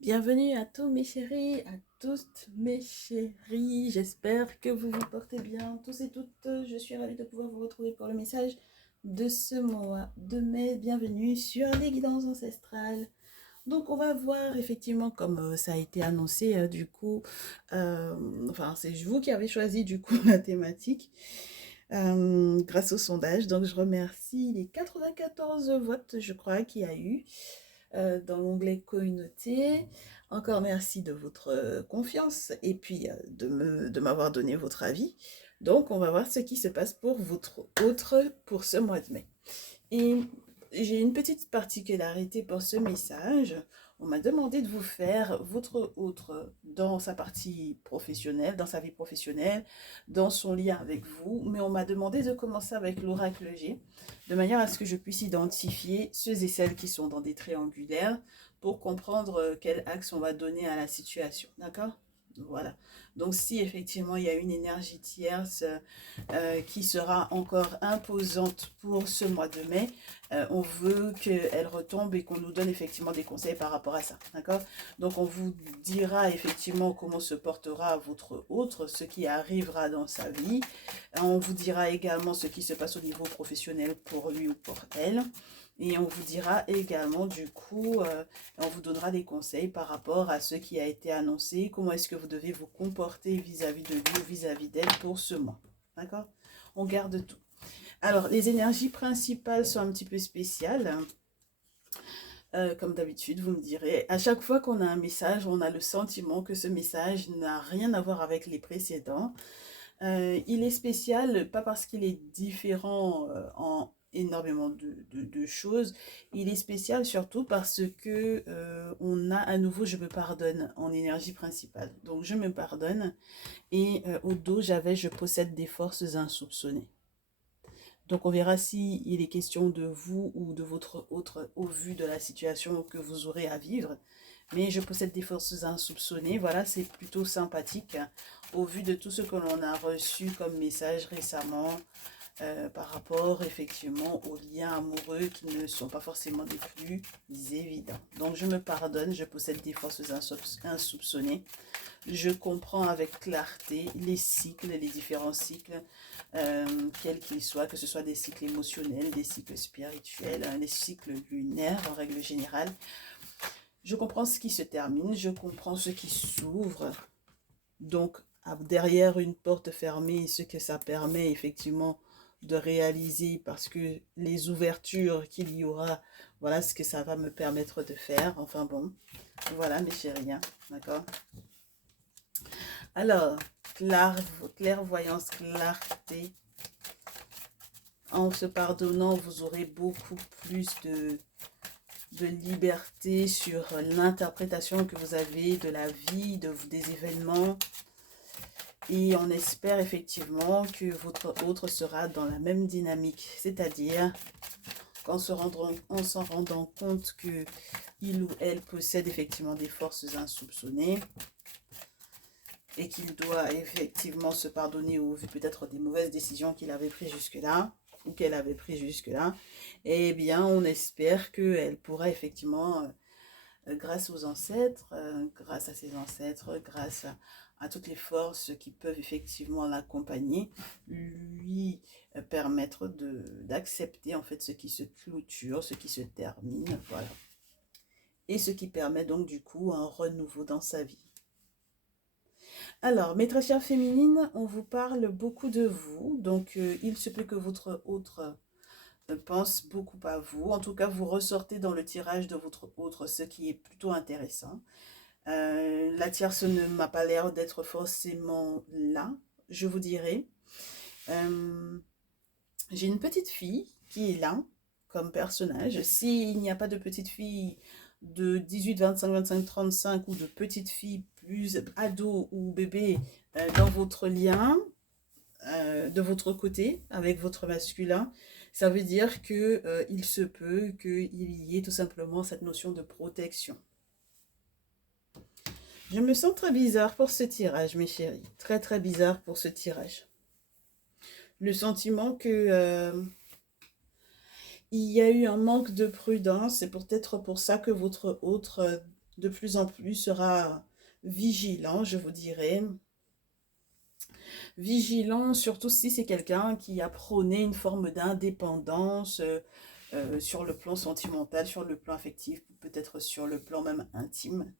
Bienvenue à tous mes chéris, à toutes mes chéris. J'espère que vous vous portez bien, tous et toutes. Je suis ravie de pouvoir vous retrouver pour le message de ce mois de mai. Bienvenue sur les guidances ancestrales. Donc, on va voir effectivement, comme ça a été annoncé, enfin, c'est vous qui avez choisi du coup la thématique grâce au sondage. Donc, je remercie les 94 votes, je crois, qu'il y a eu dans l'onglet communauté. Encore merci de votre confiance et puis de m'avoir donné votre avis. Donc, on va voir ce qui se passe pour votre autre pour ce mois de mai. Et j'ai une petite particularité pour ce message. On m'a demandé de vous faire votre autre dans sa partie professionnelle, dans sa vie professionnelle, dans son lien avec vous. Mais on m'a demandé de commencer avec l'oracle G, de manière à ce que je puisse identifier ceux et celles qui sont dans des triangulaires pour comprendre quel axe on va donner à la situation. D'accord? Voilà. Donc si effectivement il y a une énergie tierce qui sera encore imposante pour ce mois de mai, on veut qu'elle retombe et qu'on nous donne effectivement des conseils par rapport à ça. D'accord? Donc on vous dira effectivement comment se portera votre autre, ce qui arrivera dans sa vie. On vous dira également ce qui se passe au niveau professionnel pour lui ou pour elle. Et on vous dira également, du coup, on vous donnera des conseils par rapport à ce qui a été annoncé, comment est-ce que vous devez vous comporter vis-à-vis de lui ou vis-à-vis d'elle pour ce mois. D'accord? On garde tout. Alors, les énergies principales sont un petit peu spéciales. Comme d'habitude, vous me direz, à chaque fois qu'on a un message, on a le sentiment que ce message n'a rien à voir avec les précédents. Il est spécial, pas parce qu'il est différent en énormément de choses, il est spécial surtout parce que on a à nouveau je me pardonne en énergie principale. Donc je me pardonne et au dos j'avais je possède des forces insoupçonnées. Donc on verra si il est question de vous ou de votre autre au vu de la situation que vous aurez à vivre. Mais je possède des forces insoupçonnées. Voilà, c'est plutôt sympathique hein, au vu de tout ce que l'on a reçu comme message récemment par rapport effectivement aux liens amoureux qui ne sont pas forcément des plus évidents. Donc je me pardonne, je possède des forces insoupçonnées. Je comprends avec clarté les cycles, les différents cycles, quels qu'ils soient, que ce soit des cycles émotionnels, des cycles spirituels, des cycles lunaires en règle générale. Je comprends ce qui se termine, je comprends ce qui s'ouvre. Donc, derrière une porte fermée, ce que ça permet effectivement de réaliser, parce que les ouvertures qu'il y aura, voilà ce que ça va me permettre de faire. Enfin bon, voilà mes chéris, hein, d'accord? Alors, clairvoyance, clarté. En se pardonnant, vous aurez beaucoup plus de liberté sur l'interprétation que vous avez de la vie, des événements. Et on espère effectivement que votre autre sera dans la même dynamique, c'est-à-dire qu'en s'en rendant compte que il ou elle possède effectivement des forces insoupçonnées et qu'il doit effectivement se pardonner au vu peut-être des mauvaises décisions qu'il avait prises jusque-là ou qu'elle avait prises jusque-là, eh bien on espère qu'elle pourra effectivement grâce aux ancêtres, grâce à ses ancêtres, grâce à toutes les forces qui peuvent effectivement l'accompagner, lui permettre d'accepter en fait ce qui se clôture, ce qui se termine, voilà. Et ce qui permet donc du coup un renouveau dans sa vie. Alors, mes très chères féminines, on vous parle beaucoup de vous, donc il se peut que votre autre pense beaucoup à vous. En tout cas, vous ressortez dans le tirage de votre autre, ce qui est plutôt intéressant. La tierce ne m'a pas l'air d'être forcément là, je vous dirais. Euh, j'ai une petite fille qui est là comme personnage. S'il n'y a pas de petite fille de 18, 25, 25, 35 ou de petite fille plus ado ou bébé dans votre lien, de votre côté avec votre masculin, ça veut dire que il se peut qu'il y ait tout simplement cette notion de protection. Je me sens très bizarre pour ce tirage, mes chéris. Très très bizarre pour ce tirage. Le sentiment que il y a eu un manque de prudence. C'est peut-être pour ça que votre autre de plus en plus sera vigilant, je vous dirais. Vigilant, surtout si c'est quelqu'un qui a prôné une forme d'indépendance sur le plan sentimental, sur le plan affectif, peut-être sur le plan même intime.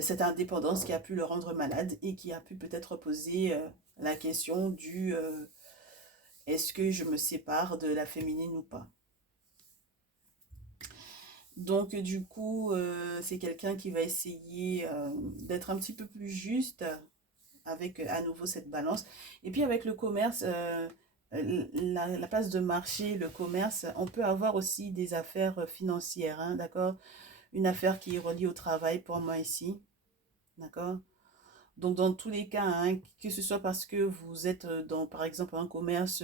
Cette indépendance qui a pu le rendre malade et qui a pu peut-être poser la question du est-ce que je me sépare de la féminine ou pas? Donc du coup, c'est quelqu'un qui va essayer d'être un petit peu plus juste avec à nouveau cette balance. Et puis avec le commerce, la place de marché, le commerce, on peut avoir aussi des affaires financières, hein, d'accord? Une affaire qui est reliée au travail pour moi ici, d'accord? Donc dans tous les cas, hein, que ce soit parce que vous êtes dans, par exemple, un commerce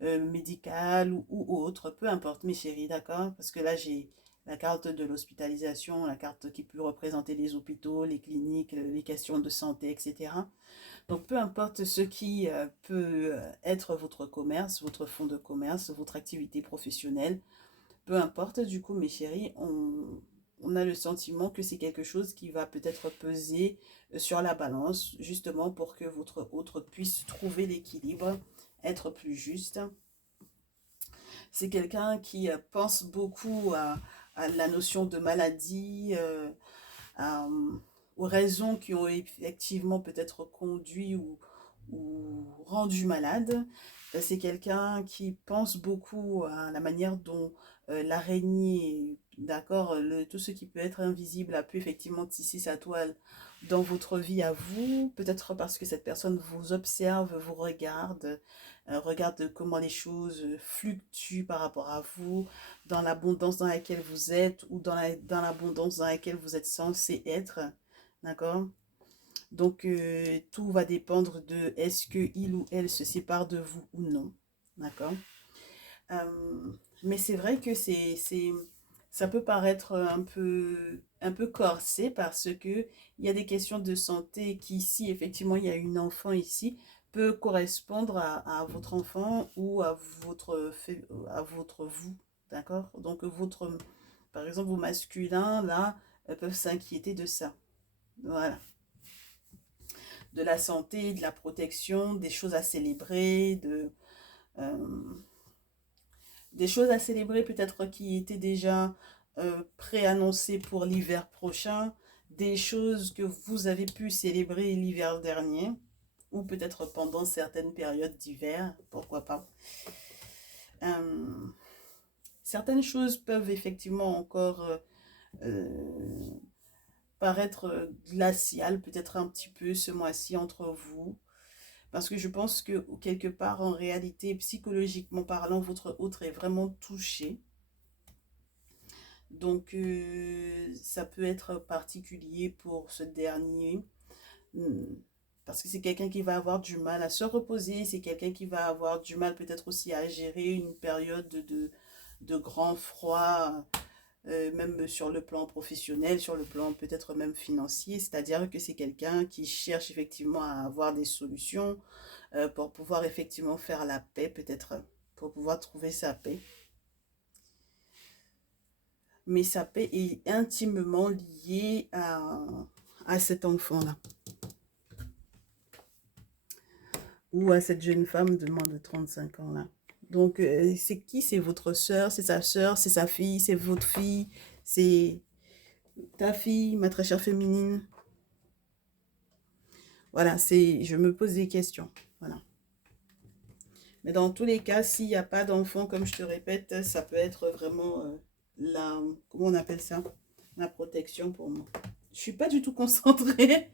médical ou autre, peu importe mes chéris, d'accord? Parce que là, j'ai la carte de l'hospitalisation, la carte qui peut représenter les hôpitaux, les cliniques, les questions de santé, etc. Donc, peu importe ce qui peut être votre commerce, votre fonds de commerce, votre activité professionnelle, peu importe, du coup, mes chéris, on a le sentiment que c'est quelque chose qui va peut-être peser sur la balance, justement pour que votre autre puisse trouver l'équilibre, être plus juste. C'est quelqu'un qui pense beaucoup à la notion de maladie, à, aux raisons qui ont effectivement peut-être conduit ou rendu malade. C'est quelqu'un qui pense beaucoup à la manière dont l'araignée, d'accord, tout ce qui peut être invisible a pu effectivement tisser sa toile dans votre vie à vous, peut-être parce que cette personne vous observe, vous regarde, regarde comment les choses fluctuent par rapport à vous, dans l'abondance dans laquelle vous êtes ou dans l'abondance dans laquelle vous êtes censé être, d'accord? Donc, tout va dépendre de est-ce que il ou elle se sépare de vous ou non, d'accord? Mais c'est vrai que ça peut paraître un peu corsé parce que il y a des questions de santé qui, si effectivement il y a une enfant ici, peut correspondre à votre enfant ou à votre vous, d'accord? Donc, par exemple, vos masculins, là, peuvent s'inquiéter de ça. Voilà. De la santé, de la protection, des choses à célébrer, euh, des choses à célébrer peut-être qui étaient déjà préannoncées pour l'hiver prochain, des choses que vous avez pu célébrer l'hiver dernier, ou peut-être pendant certaines périodes d'hiver, pourquoi pas. Euh, Certaines choses peuvent effectivement encore euh, paraître glaciales, peut-être un petit peu ce mois-ci entre vous. Parce que je pense que quelque part, en réalité, psychologiquement parlant, votre autre est vraiment touché. Donc, ça peut être particulier pour ce dernier. Hmm. Parce que c'est quelqu'un qui va avoir du mal à se reposer. C'est quelqu'un qui va avoir du mal peut-être aussi à gérer une période de grand froid, même sur le plan professionnel, sur le plan peut-être même financier. C'est-à-dire que c'est quelqu'un qui cherche effectivement à avoir des solutions pour pouvoir effectivement faire la paix, peut-être pour pouvoir trouver sa paix. Mais sa paix est intimement liée à cet enfant-là. Ou à cette jeune femme de moins de 35 ans là. Donc, c'est qui? C'est votre soeur, c'est sa fille, c'est votre fille, c'est ta fille, ma très chère féminine. Voilà, je me pose des questions. Voilà. Mais dans tous les cas, s'il n'y a pas d'enfant, comme je te répète, ça peut être vraiment comment on appelle ça? La protection pour moi. Je suis pas du tout concentrée.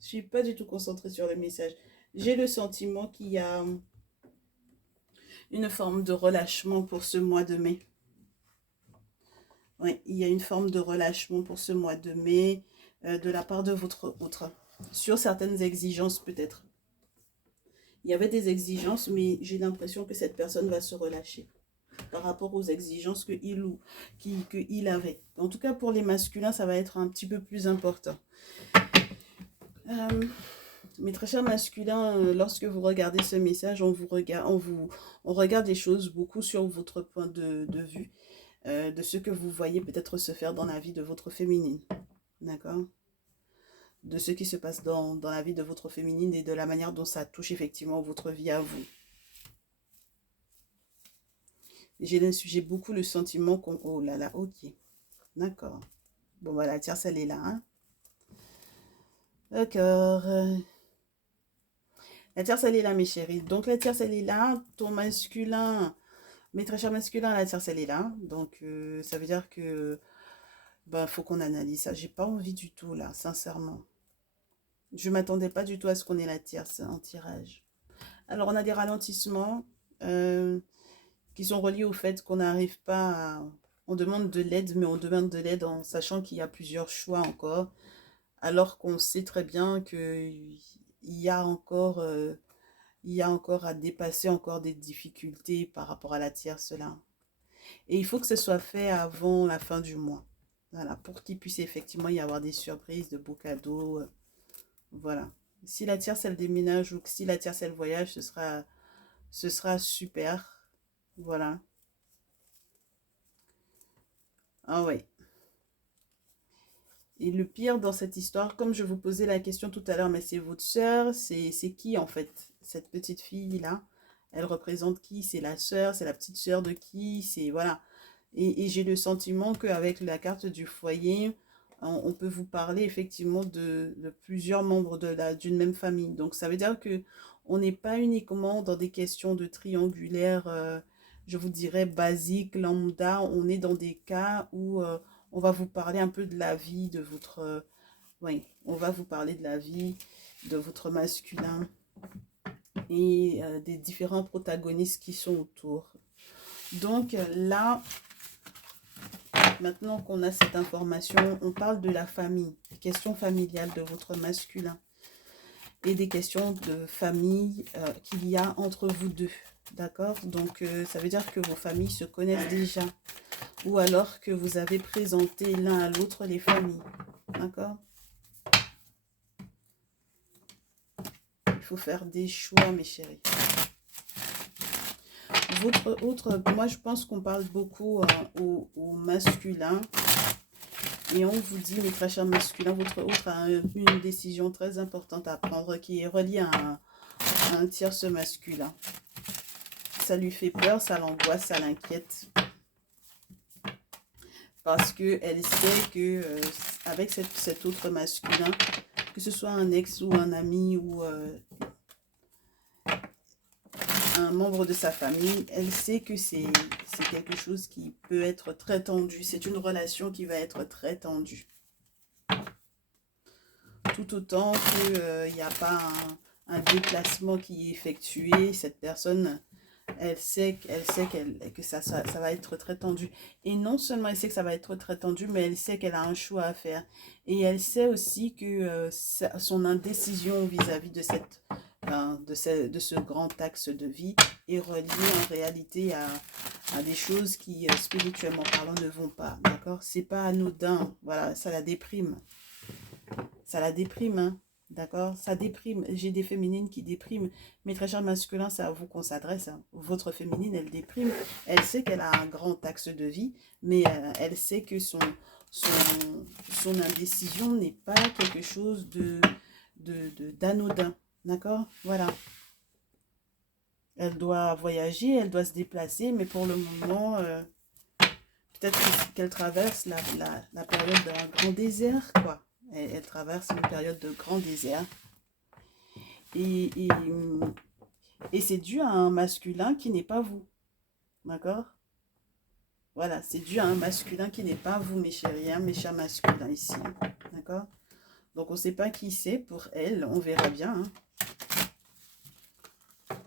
Je suis pas du tout concentrée sur le message. J'ai le sentiment qu'il y a une forme de relâchement pour ce mois de mai. Oui, il y a une forme de relâchement pour ce mois de mai de la part de votre autre. Sur certaines exigences peut-être. Il y avait des exigences, mais j'ai l'impression que cette personne va se relâcher par rapport aux exigences que il avait. En tout cas, pour les masculins, ça va être un petit peu plus important. Mes très chers masculins, lorsque vous regardez ce message, on regarde les choses beaucoup sur votre point de vue, de ce que vous voyez peut-être se faire dans la vie de votre féminine. d'accord? De ce qui se passe dans la vie de votre féminine et de la manière dont ça touche effectivement votre vie à vous. J'ai beaucoup le sentiment qu'on... Oh là là, ok, d'accord. Bon, bah la tierce, elle est là, hein. D'accord. La tierce, elle est là, mes chéris. Donc, la tierce, elle est là. Ton masculin, mes très chers masculins, la tierce, elle est là. Donc, ça veut dire que... Bah, faut qu'on analyse ça. J'ai pas envie du tout, là, sincèrement. Je m'attendais pas du tout à ce qu'on ait la tierce en tirage. Alors, on a des ralentissements euh, qui sont reliés au fait qu'on n'arrive pas à... On demande de l'aide, mais on demande de l'aide en sachant qu'il y a plusieurs choix encore, alors qu'on sait très bien qu'il y a encore, il y a encore à dépasser encore des difficultés par rapport à la tierce là. Et il faut que ce soit fait avant la fin du mois. Voilà, pour qu'il puisse effectivement y avoir des surprises, de beaux cadeaux. Voilà. Si la tierce elle déménage ou que si la tierce elle voyage, ce sera super. Voilà. Ah ouais. Et le pire dans cette histoire, comme je vous posais la question tout à l'heure, mais c'est votre sœur, c'est qui en fait? Cette petite fille-là, elle représente qui? C'est la sœur, c'est la petite sœur de qui? C'est voilà. Et j'ai le sentiment qu'avec la carte du foyer, on peut vous parler effectivement de plusieurs membres d'une même famille. Donc ça veut dire que on n'est pas uniquement dans des questions de triangulaire, je vous dirais basique, lambda. On est dans des cas où on va vous parler un peu de la vie de votre... oui, on va vous parler de la vie de votre masculin et des différents protagonistes qui sont autour. Donc là, maintenant qu'on a cette information, on parle de la famille, des questions familiales de votre masculin et des questions de famille qu'il y a entre vous deux. D'accord? Donc, ça veut dire que vos familles se connaissent déjà ou alors que vous avez présenté l'un à l'autre les familles. D'accord? Il faut faire des choix, mes chéris. Votre autre, moi je pense qu'on parle beaucoup au masculin. Et on vous dit, mes très chers masculins, votre autre a une décision très importante à prendre qui est reliée à un tierce masculin. Ça lui fait peur, ça l'angoisse, ça l'inquiète. Parce qu'elle sait que avec cet autre masculin, que ce soit un ex ou un ami ou un membre de sa famille, elle sait que c'est quelque chose qui peut être très tendu. C'est une relation qui va être très tendue. Tout autant qu'il n'y a pas un déplacement qui est effectué, cette personne, elle sait que ça va être très tendu. Et non seulement elle sait que ça va être très tendu, mais elle sait qu'elle a un choix à faire. Et elle sait aussi que son indécision vis-à-vis de de ce grand axe de vie est reliée en réalité à des choses qui, spirituellement parlant, ne vont pas. D'accord? C'est pas anodin. Voilà, ça la déprime. Ça la déprime, hein. D'accord? Ça déprime. J'ai des féminines qui dépriment. Mais très cher masculin, c'est à vous qu'on s'adresse, hein. Votre féminine, elle déprime. Elle sait qu'elle a un grand axe de vie, mais elle sait que son, son indécision n'est pas quelque chose d'anodin. D'accord? Voilà. Elle doit voyager, elle doit se déplacer, mais pour le moment, peut-être qu'elle traverse la période d'un grand désert, quoi. Elle traverse une période de grand désert. Et, et, et c'est dû à un masculin qui n'est pas vous. D'accord? Voilà, c'est dû à un masculin qui n'est pas vous, mes chéris, hein, mes chers masculins ici. D'accord? Donc on ne sait pas qui c'est pour elle, on verra bien. Hein.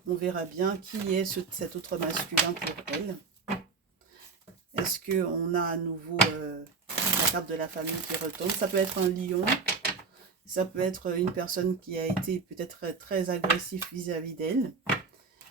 On verra bien qui est cet autre masculin pour elle. Est-ce qu'on a à nouveau la carte de la famille qui retombe? Ça peut être un lion. Ça peut être une personne qui a été peut-être très agressif vis-à-vis d'elle.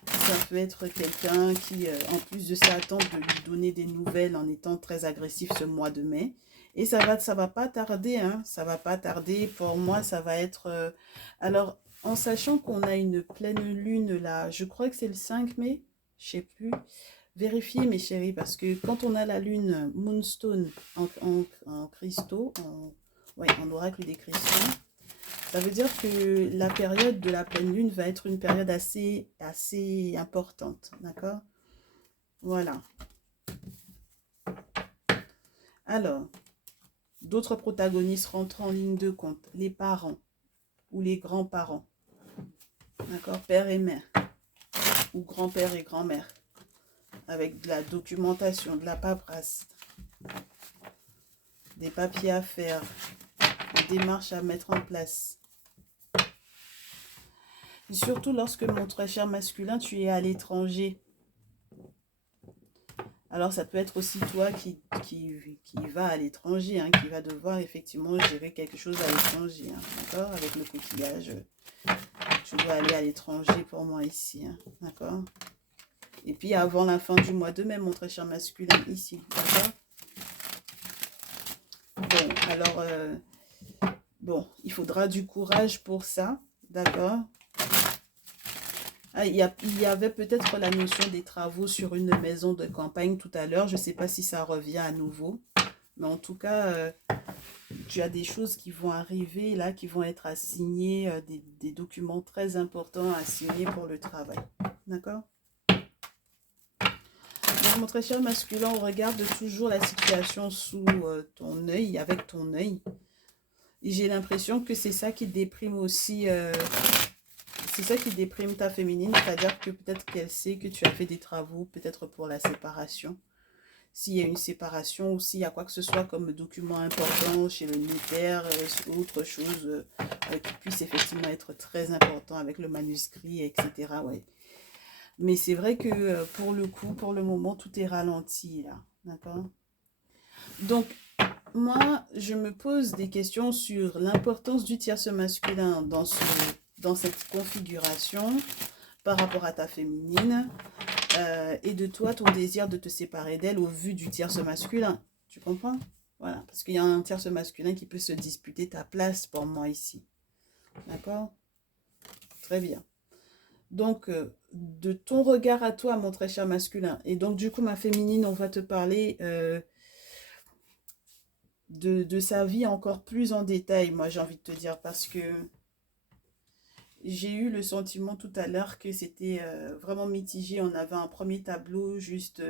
Ça peut être quelqu'un qui, en plus de ça, attend de lui donner des nouvelles en étant très agressif ce mois de mai. Et ça va pas tarder, hein. Ça va pas tarder. Pour moi, ça va être... alors, en sachant qu'on a une pleine lune là, je crois que c'est le 5 mai, je sais plus. Vérifiez mes chéris, parce que quand on a la lune Moonstone en cristaux, Oui, en oracle des chrétiens. Ça veut dire que la période de la pleine lune va être une période assez importante. D'accord? Voilà. Alors, d'autres protagonistes rentrent en ligne de compte. Les parents ou les grands-parents. D'accord? Père et mère. Ou grand-père et grand-mère. Avec de la documentation, de la paperasse. Des papiers à faire. Des démarches à mettre en place. Et surtout lorsque, mon très cher masculin, tu es à l'étranger. Alors, ça peut être aussi toi qui va à l'étranger, hein, qui va devoir effectivement gérer quelque chose à l'étranger. Hein, d'accord? Avec le coquillage, tu dois aller à l'étranger pour moi ici. Hein, d'accord? Et puis, avant la fin du mois de mai, mon très cher masculin, ici. D'accord? Bon, alors, bon, il faudra du courage pour ça. D'accord? Ah, il y avait peut-être la notion des travaux sur une maison de campagne tout à l'heure. Je ne sais pas si ça revient à nouveau. Mais en tout cas, tu as des choses qui vont arriver là, qui vont être assignées, des documents très importants à signer pour le travail. D'accord? Donc, mon très cher masculin, on regarde toujours la situation sous ton œil, avec ton œil. Et j'ai l'impression que c'est ça qui déprime aussi... c'est ça qui déprime ta féminine, c'est-à-dire que peut-être qu'elle sait que tu as fait des travaux, peut-être pour la séparation. S'il y a une séparation ou s'il y a quoi que ce soit comme document important chez le notaire, autre chose qui puisse effectivement être très important avec le manuscrit, etc. Ouais. Mais c'est vrai que pour le coup, pour le moment, tout est ralenti là. D'accord? Donc, moi, je me pose des questions sur l'importance du tierce masculin dans cette configuration par rapport à ta féminine et de toi, ton désir de te séparer d'elle au vu du tierce masculin. Tu comprends? Voilà, parce qu'il y a un tierce masculin qui peut se disputer ta place pour moi ici. D'accord? Très bien. Donc, de ton regard à toi, mon très cher masculin, et donc du coup, ma féminine, on va te parler de sa vie encore plus en détail, moi j'ai envie de te dire, parce que j'ai eu le sentiment tout à l'heure que c'était vraiment mitigé. On avait un premier tableau juste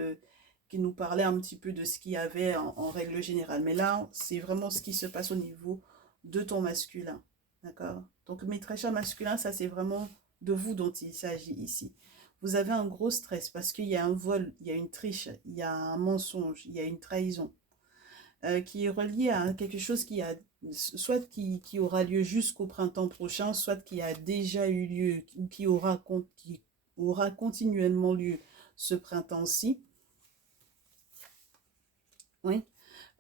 qui nous parlait un petit peu de ce qu'il y avait en règle générale. Mais là, c'est vraiment ce qui se passe au niveau de ton masculin. D'accord? Donc, mes très chers masculins, ça c'est vraiment de vous dont il s'agit ici. Vous avez un gros stress parce qu'il y a un vol, il y a une triche, il y a un mensonge, il y a une trahison qui est relié à quelque chose soit qui aura lieu jusqu'au printemps prochain, soit qui a déjà eu lieu ou qui aura continuellement lieu ce printemps-ci. Oui.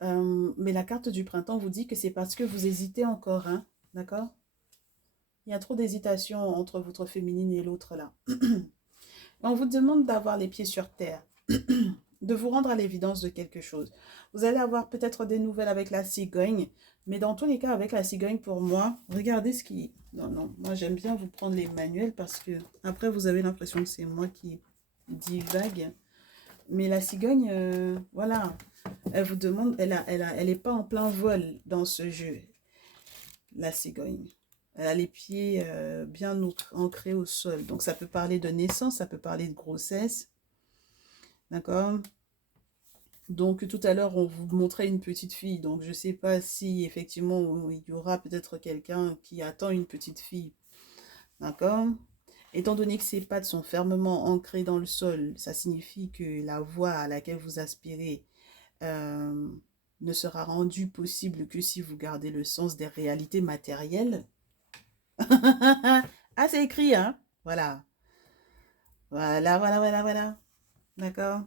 Mais la carte du printemps vous dit que c'est parce que vous hésitez encore, hein, d'accord? Il y a trop d'hésitation entre votre féminine et l'autre là. On vous demande d'avoir les pieds sur terre. De vous rendre à l'évidence de quelque chose. Vous allez avoir peut-être des nouvelles avec la cigogne, mais dans tous les cas, avec la cigogne, pour moi, regardez ce qui... Non, non, moi j'aime bien vous prendre les manuels parce que après vous avez l'impression que c'est moi qui divague. Mais la cigogne, voilà, elle vous demande, elle est pas en plein vol dans ce jeu, la cigogne. Elle a les pieds bien ancrés au sol. Donc ça peut parler de naissance, ça peut parler de grossesse. D'accord? Donc tout à l'heure, on vous montrait une petite fille. Donc je ne sais pas si effectivement il y aura peut-être quelqu'un qui attend une petite fille. D'accord? Étant donné que ces pattes sont fermement ancrées dans le sol, ça signifie que la voie à laquelle vous aspirez euh, ne sera rendue possible que si vous gardez le sens des réalités matérielles. Ah, c'est écrit, hein? Voilà. Voilà, voilà, voilà, voilà. D'accord?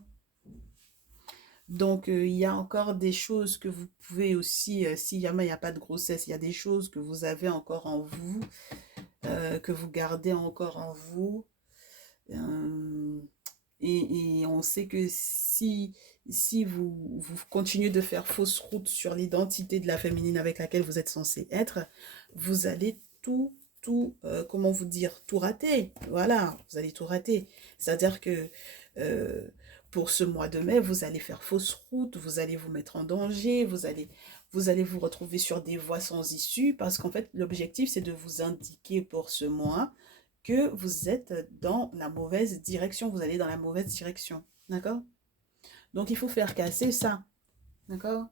Donc, il y a encore des choses que vous pouvez aussi, si jamais il n'y a pas de grossesse, il y a des choses que vous avez encore en vous, que vous gardez encore en vous. Euh, et on sait que si vous continuez de faire fausse route sur l'identité de la féminine avec laquelle vous êtes censé être, vous allez comment vous dire, tout rater. Voilà, vous allez tout rater. C'est-à-dire que euh, pour ce mois de mai, vous allez faire fausse route, vous allez vous mettre en danger, Vous allez vous retrouver sur des voies sans issue parce qu'en fait, l'objectif, c'est de vous indiquer pour ce mois que vous êtes dans la mauvaise direction. Vous allez dans la mauvaise direction. D'accord? Donc, il faut faire casser ça. D'accord?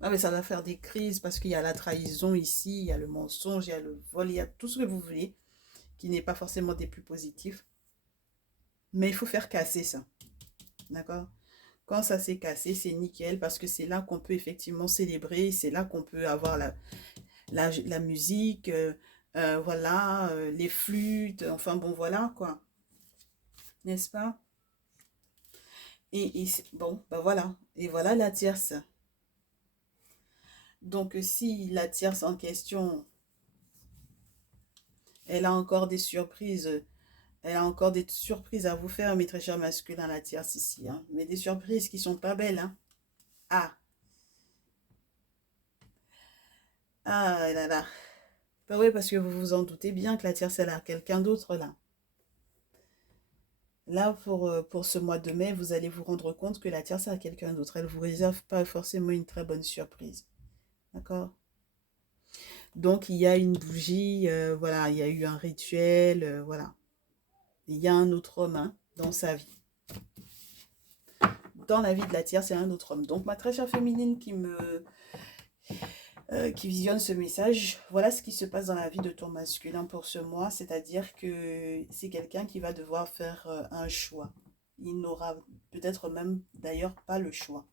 Ah, mais ça va faire des crises parce qu'il y a la trahison ici, il y a le mensonge, il y a le vol, il y a tout ce que vous voulez, qui n'est pas forcément des plus positifs. Mais il faut faire casser ça. D'accord? Quand ça s'est cassé, c'est nickel parce que c'est là qu'on peut effectivement célébrer, c'est là qu'on peut avoir la musique, voilà, les flûtes, enfin bon, voilà quoi, n'est-ce pas? Bon, bah voilà, et voilà la tierce. Donc si la tierce en question, elle a encore des surprises, elle a encore des surprises à vous faire, mes très chers masculins, la tierce ici, hein, mais des surprises qui sont pas belles, hein. Ah, ah là là. Bah oui, parce que vous vous en doutez bien que la tierce, elle a quelqu'un d'autre là. Là, pour ce mois de mai, vous allez vous rendre compte que la tierce a quelqu'un d'autre. Elle ne vous réserve pas forcément une très bonne surprise. D'accord? Donc, il y a une bougie, voilà, il y a eu un rituel, voilà. Il y a un autre homme hein, dans sa vie. Dans la vie de la tierce, il y a un autre homme. Donc, ma très chère féminine qui visionne ce message, voilà ce qui se passe dans la vie de ton masculin pour ce mois, c'est-à-dire que c'est quelqu'un qui va devoir faire un choix. Il n'aura peut-être même d'ailleurs pas le choix.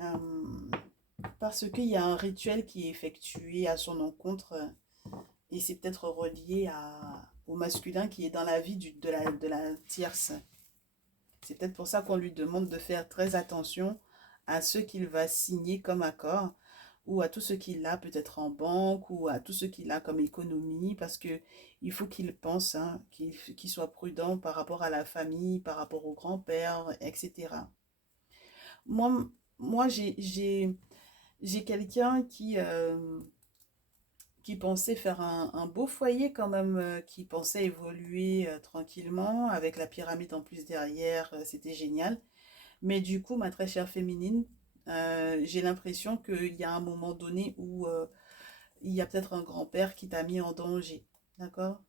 Euh, Parce qu'il y a un rituel qui est effectué à son encontre et c'est peut-être relié au masculin qui est dans la vie de la tierce. C'est peut-être pour ça qu'on lui demande de faire très attention à ce qu'il va signer comme accord ou à tout ce qu'il a peut-être en banque ou à tout ce qu'il a comme économie parce que il faut qu'il pense, hein, qu'il soit prudent par rapport à la famille, par rapport au grand-père, etc. Moi, moi j'ai quelqu'un qui pensait faire un beau foyer quand même, qui pensait évoluer tranquillement avec la pyramide en plus derrière, c'était génial. Mais du coup, ma très chère féminine, j'ai l'impression qu'il y a un moment donné où il y a peut-être un grand-père qui t'a mis en danger. D'accord?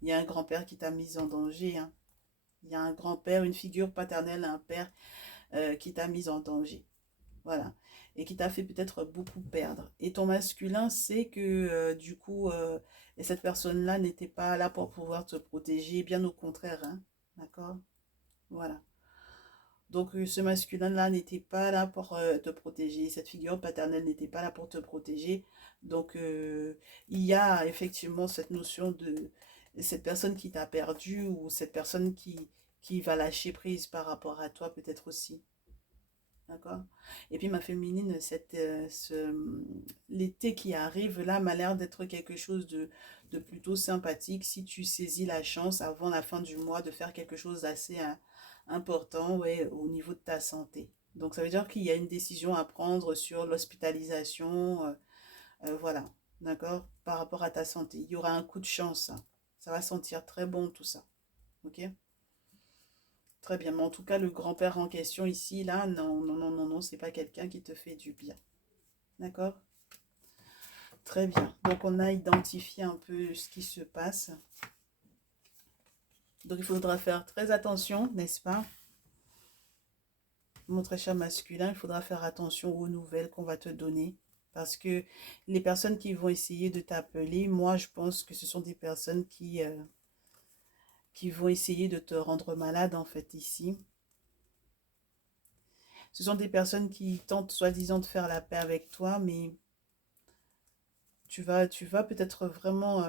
Il y a un grand-père qui t'a mis en danger. Hein. Il y a un grand-père, une figure paternelle, un père qui t'a mis en danger. Voilà. Et qui t'a fait peut-être beaucoup perdre. Et ton masculin sait que du coup, et cette personne-là n'était pas là pour pouvoir te protéger, bien au contraire. Hein. D'accord? Voilà. Donc ce masculin-là n'était pas là pour te protéger, cette figure paternelle n'était pas là pour te protéger. Donc il y a effectivement cette notion de cette personne qui t'a perdu ou cette personne qui va lâcher prise par rapport à toi peut-être aussi. D'accord? Et puis ma féminine, l'été qui arrive là m'a l'air d'être quelque chose de plutôt sympathique si tu saisis la chance avant la fin du mois de faire quelque chose d'assez important ouais, au niveau de ta santé. Donc ça veut dire qu'il y a une décision à prendre sur l'hospitalisation, voilà, d'accord, par rapport à ta santé. Il y aura un coup de chance, hein. Ça va sentir très bon tout ça, ok? Très bien, mais en tout cas, le grand-père en question ici, là, non, non, non, non, non, c'est pas quelqu'un qui te fait du bien. D'accord? Très bien. Donc, on a identifié un peu ce qui se passe. Donc, il faudra faire très attention, n'est-ce pas? Mon très cher masculin, il faudra faire attention aux nouvelles qu'on va te donner. Parce que les personnes qui vont essayer de t'appeler, moi, je pense que ce sont des personnes qui vont essayer de te rendre malade, en fait, ici. Ce sont des personnes qui tentent soi-disant de faire la paix avec toi, mais tu vas peut-être vraiment,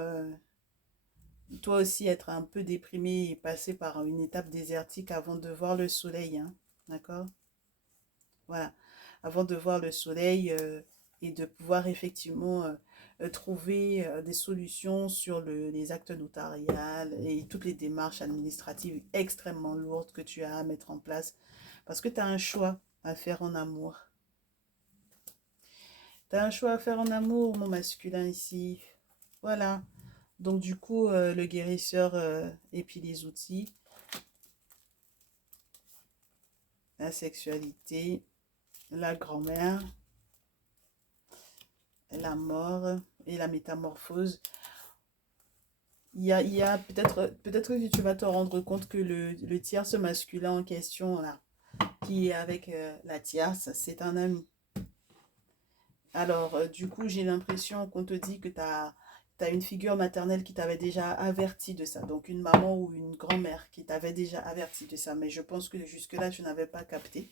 toi aussi, être un peu déprimé et passer par une étape désertique avant de voir le soleil, hein, d'accord? Voilà, avant de voir le soleil et de pouvoir effectivement trouver des solutions sur les actes notariales et toutes les démarches administratives extrêmement lourdes que tu as à mettre en place. Parce que tu as un choix à faire en amour. Tu as un choix à faire en amour, mon masculin ici. Voilà. Donc du coup, le guérisseur et puis les outils, la sexualité, la grand-mère, la mort et la métamorphose. Il y a peut-être que tu vas te rendre compte que le tierce masculin en question, là, qui est avec la tierce, c'est un ami. Alors, du coup, j'ai l'impression qu'on te dit que tu as une figure maternelle qui t'avait déjà averti de ça. Donc, une maman ou une grand-mère qui t'avait déjà averti de ça. Mais je pense que jusque-là, tu n'avais pas capté.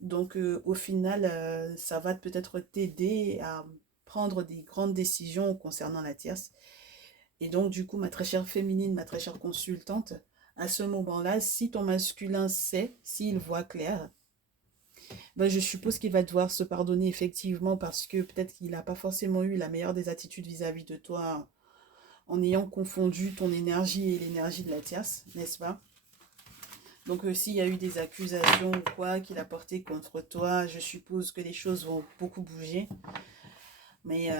Donc, au final, ça va peut-être t'aider à prendre des grandes décisions concernant la tierce. Et donc, du coup, ma très chère féminine, ma très chère consultante, à ce moment-là, si ton masculin sait, s'il voit clair, ben, je suppose qu'il va devoir se pardonner effectivement parce que peut-être qu'il n'a pas forcément eu la meilleure des attitudes vis-à-vis de toi en ayant confondu ton énergie et l'énergie de la tierce, n'est-ce pas? Donc s'il y a eu des accusations ou quoi qu'il a porté contre toi, je suppose que les choses vont beaucoup bouger. Mais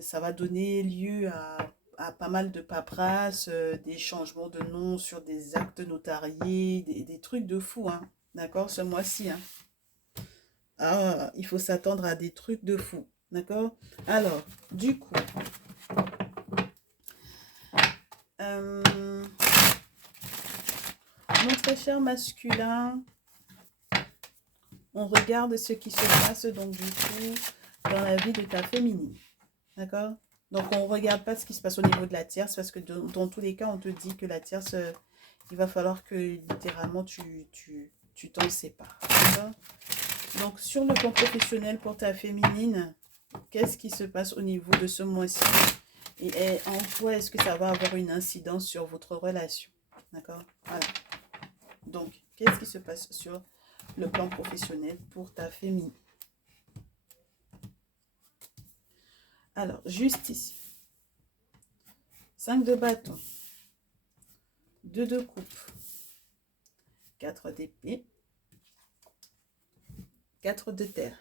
ça va donner lieu à pas mal de paperasse, des changements de nom sur des actes notariés, des trucs de fou, hein. D'accord, ce mois-ci, hein. Ah, il faut s'attendre à des trucs de fou. D'accord? Alors, du coup, euh, mon très cher masculin, on regarde ce qui se passe donc du coup dans la vie de ta féminine. D'accord? Donc, on ne regarde pas ce qui se passe au niveau de la tierce parce que dans tous les cas, on te dit que la tierce, il va falloir que littéralement tu t'en sépares. D'accord? Donc, sur le plan professionnel pour ta féminine, qu'est-ce qui se passe au niveau de ce mois-ci? Et en quoi est-ce que ça va avoir une incidence sur votre relation? D'accord? Voilà. Donc, qu'est-ce qui se passe sur le plan professionnel pour ta féminine? Alors, justice. 5 de bâton. 2 de coupe. 4 d'épée. 4 de terre.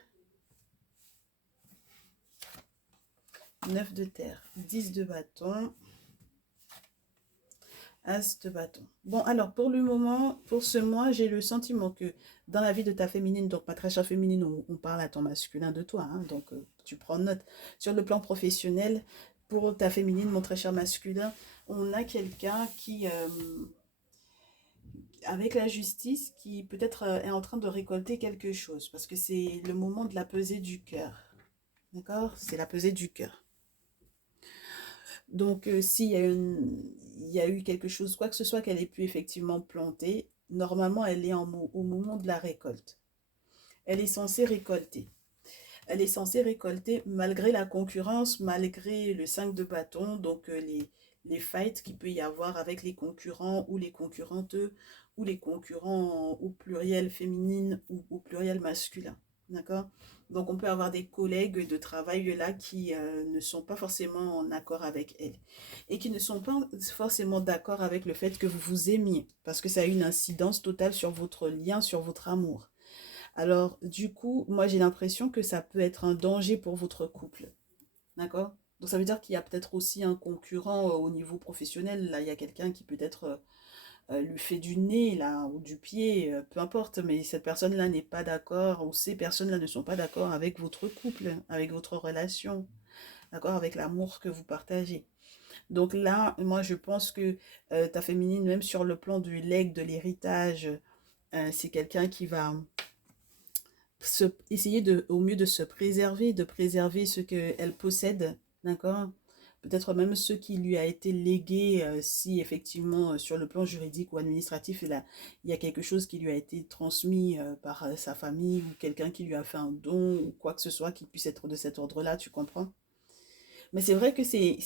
9 de terre. 10 de bâton. As de bâton. Bon, alors, pour le moment, pour ce mois, j'ai le sentiment que dans la vie de ta féminine, donc ma très chère féminine, on parle à ton masculin de toi, hein, donc tu prends note. Sur le plan professionnel, pour ta féminine, mon très cher masculin, on a quelqu'un qui, avec la justice, qui peut-être est en train de récolter quelque chose, parce que c'est le moment de la pesée du cœur. D'accord? C'est la pesée du cœur. Donc, s'il y a il y a eu quelque chose, quoi que ce soit qu'elle ait pu effectivement planter, normalement, elle est au moment de la récolte. Elle est censée récolter. Elle est censée récolter malgré la concurrence, malgré le 5 de bâton, donc les fights qu'il peut y avoir avec les concurrents ou les concurrentes ou les concurrents au pluriel féminine ou au pluriel masculin. D'accord? Donc on peut avoir des collègues de travail là qui ne sont pas forcément en accord avec elle et qui ne sont pas forcément d'accord avec le fait que vous vous aimiez parce que ça a une incidence totale sur votre lien, sur votre amour. Alors, du coup, moi j'ai l'impression que ça peut être un danger pour votre couple. D'accord? Donc ça veut dire qu'il y a peut-être aussi un concurrent au niveau professionnel. Là, il y a quelqu'un qui peut-être lui fait du nez, là, ou du pied, peu importe, mais cette personne-là n'est pas d'accord, ou ces personnes-là ne sont pas d'accord avec votre couple, avec votre relation, d'accord? Avec l'amour que vous partagez. Donc là, moi je pense que ta féminine, même sur le plan du legs, de l'héritage, c'est quelqu'un qui va essayer au mieux de préserver ce qu'elle possède, d'accord? Peut-être même ce qui lui a été légué, si effectivement sur le plan juridique ou administratif, il y a quelque chose qui lui a été transmis par sa famille ou quelqu'un qui lui a fait un don ou quoi que ce soit qui puisse être de cet ordre-là, tu comprends? Mais c'est vrai que c'est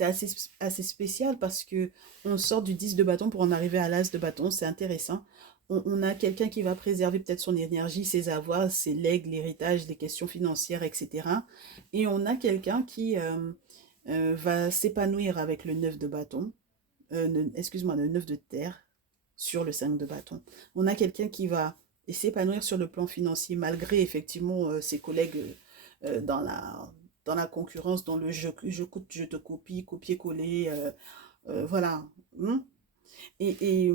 assez spécial parce que on sort du 10 de bâton pour en arriver à l'as de bâton, c'est intéressant. On a quelqu'un qui va préserver peut-être son énergie, ses avoirs, ses legs, l'héritage, les questions financières, etc. Et on a quelqu'un qui va s'épanouir avec le 9 de bâton, excuse-moi, le 9 de terre sur le 5 de bâton. On a quelqu'un qui va s'épanouir sur le plan financier malgré effectivement ses collègues dans la concurrence, dans le je te copie, copier-coller, voilà. Et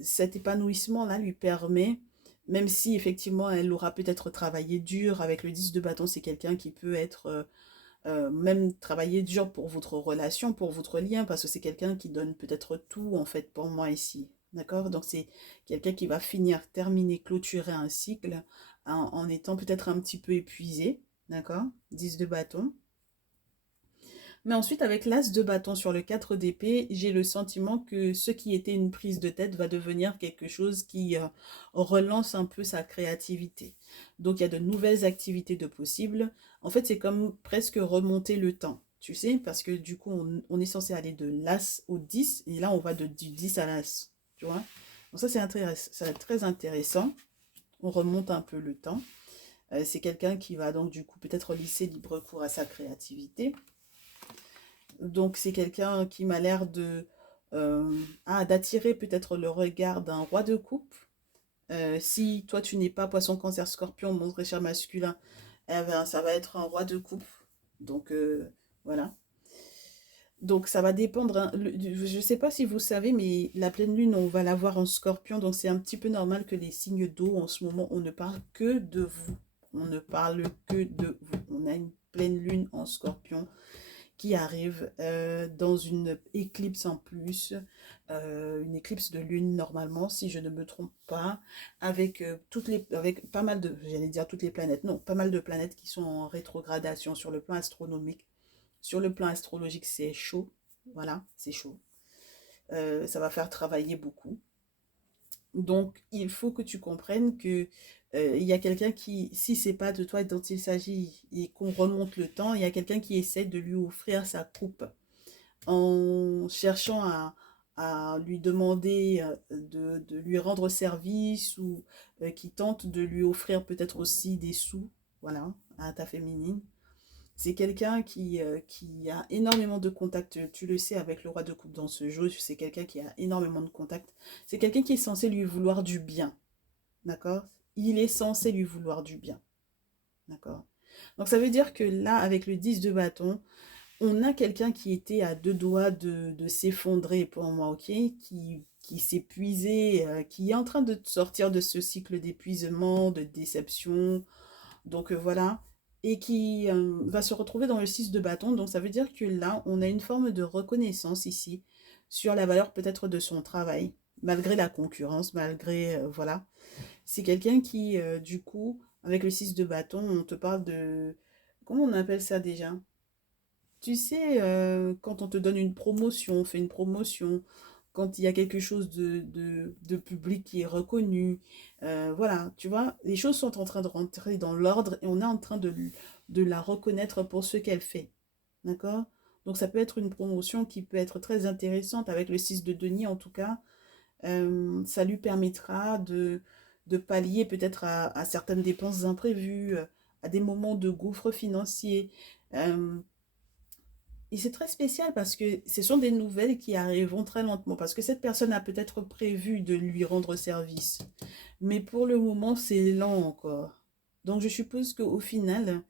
cet épanouissement-là lui permet Même si effectivement elle aura peut-être travaillé dur, avec le 10 de bâton, c'est quelqu'un qui peut être même travailler dur pour votre relation, pour votre lien, parce que c'est quelqu'un qui donne peut-être tout en fait pour moi ici. D'accord? Donc c'est quelqu'un qui va finir, terminer, clôturer un cycle en étant peut-être un petit peu épuisé. D'accord? 10 de bâton. Mais ensuite, avec l'as de bâton sur le 4 d'épée, j'ai le sentiment que ce qui était une prise de tête va devenir quelque chose qui relance un peu sa créativité. Donc, il y a de nouvelles activités de possibles. En fait, c'est comme presque remonter le temps, tu sais, parce que du coup, on est censé aller de l'as au 10, et là, on va du 10 à l'as, tu vois. Donc ça, ça va être très intéressant. On remonte un peu le temps. C'est quelqu'un qui va donc du coup peut-être laisser libre cours à sa créativité. Donc c'est quelqu'un qui m'a l'air de d'attirer peut-être le regard d'un roi de coupe. Si toi tu n'es pas poisson cancer scorpion, mon très cher masculin, eh ben, ça va être un roi de coupe. Donc voilà. Donc ça va dépendre, hein. Je ne sais pas si vous savez, mais la pleine lune, on va la voir en scorpion. Donc c'est un petit peu normal que les signes d'eau, en ce moment, on ne parle que de vous. On ne parle que de vous. On a une pleine lune en scorpion qui arrive dans une éclipse en plus, une éclipse de lune normalement, si je ne me trompe pas, avec, avec pas mal de, j'allais dire toutes les planètes, non, pas mal de planètes qui sont en rétrogradation sur le plan astronomique. Sur le plan astrologique, c'est chaud, voilà, c'est chaud. Ça va faire travailler beaucoup. Donc, il faut que tu comprennes que il y a quelqu'un qui, si c'est pas de toi dont il s'agit et qu'on remonte le temps, il y a quelqu'un qui essaie de lui offrir sa coupe en cherchant à lui demander de lui rendre service ou qui tente de lui offrir peut-être aussi des sous, voilà, à ta féminine. C'est quelqu'un qui a énormément de contacts, tu le sais, avec le roi de coupe dans ce jeu, c'est quelqu'un qui a énormément de contacts. C'est quelqu'un qui est censé lui vouloir du bien, d'accord? Il est censé lui vouloir du bien, d'accord? Donc ça veut dire que là, avec le 10 de bâton, on a quelqu'un qui était à deux doigts de s'effondrer pour moi, ok? Qui s'est épuisé, qui est en train de sortir de ce cycle d'épuisement, de déception, donc voilà, et qui va se retrouver dans le 6 de bâton. Donc ça veut dire que là, on a une forme de reconnaissance ici sur la valeur peut-être de son travail, malgré la concurrence, malgré, voilà. C'est quelqu'un qui, du coup, avec le 6 de bâton, on te parle de... Comment on appelle ça déjà? Tu sais, quand on te donne une promotion, on fait une promotion, quand il y a quelque chose de public qui est reconnu, voilà, tu vois, les choses sont en train de rentrer dans l'ordre et on est en train de la reconnaître pour ce qu'elle fait. D'accord? Donc ça peut être une promotion qui peut être très intéressante avec le 6 de denier en tout cas. Ça lui permettra de pallier peut-être à certaines dépenses imprévues, à des moments de gouffre financier. Euh, et c'est très spécial parce que ce sont des nouvelles qui arriveront très lentement. Parce que cette personne a peut-être prévu de lui rendre service. Mais pour le moment, c'est lent encore. Donc je suppose qu'au final,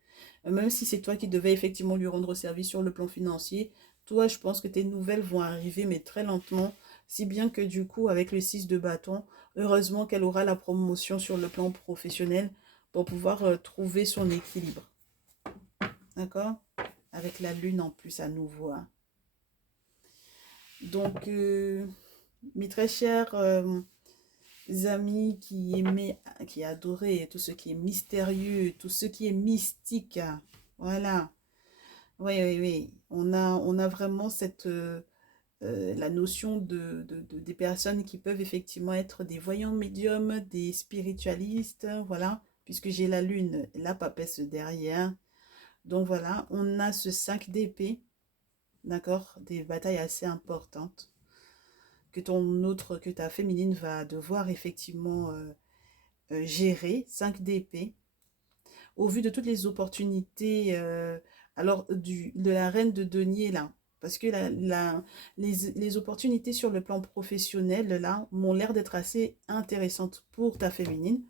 même si c'est toi qui devais effectivement lui rendre service sur le plan financier, toi, je pense que tes nouvelles vont arriver, mais très lentement. Si bien que du coup, avec le 6 de bâton, heureusement qu'elle aura la promotion sur le plan professionnel pour pouvoir trouver son équilibre. D'accord? Avec la lune en plus à nouveau, hein. Donc, mes très chers amis qui aimaient, qui adoraient tout ce qui est mystérieux, tout ce qui est mystique, hein. Voilà. Oui, oui, oui. On a vraiment cette, la notion des personnes qui peuvent effectivement être des voyants médiums, des spiritualistes, voilà, puisque j'ai la lune, la papesse derrière. Donc voilà, on a ce 5 d'épée, d'accord, des batailles assez importantes que ta féminine va devoir effectivement gérer, 5 d'épée, au vu de toutes les opportunités, alors de la reine de denier là, parce que les opportunités sur le plan professionnel là m'ont l'air d'être assez intéressantes pour ta féminine,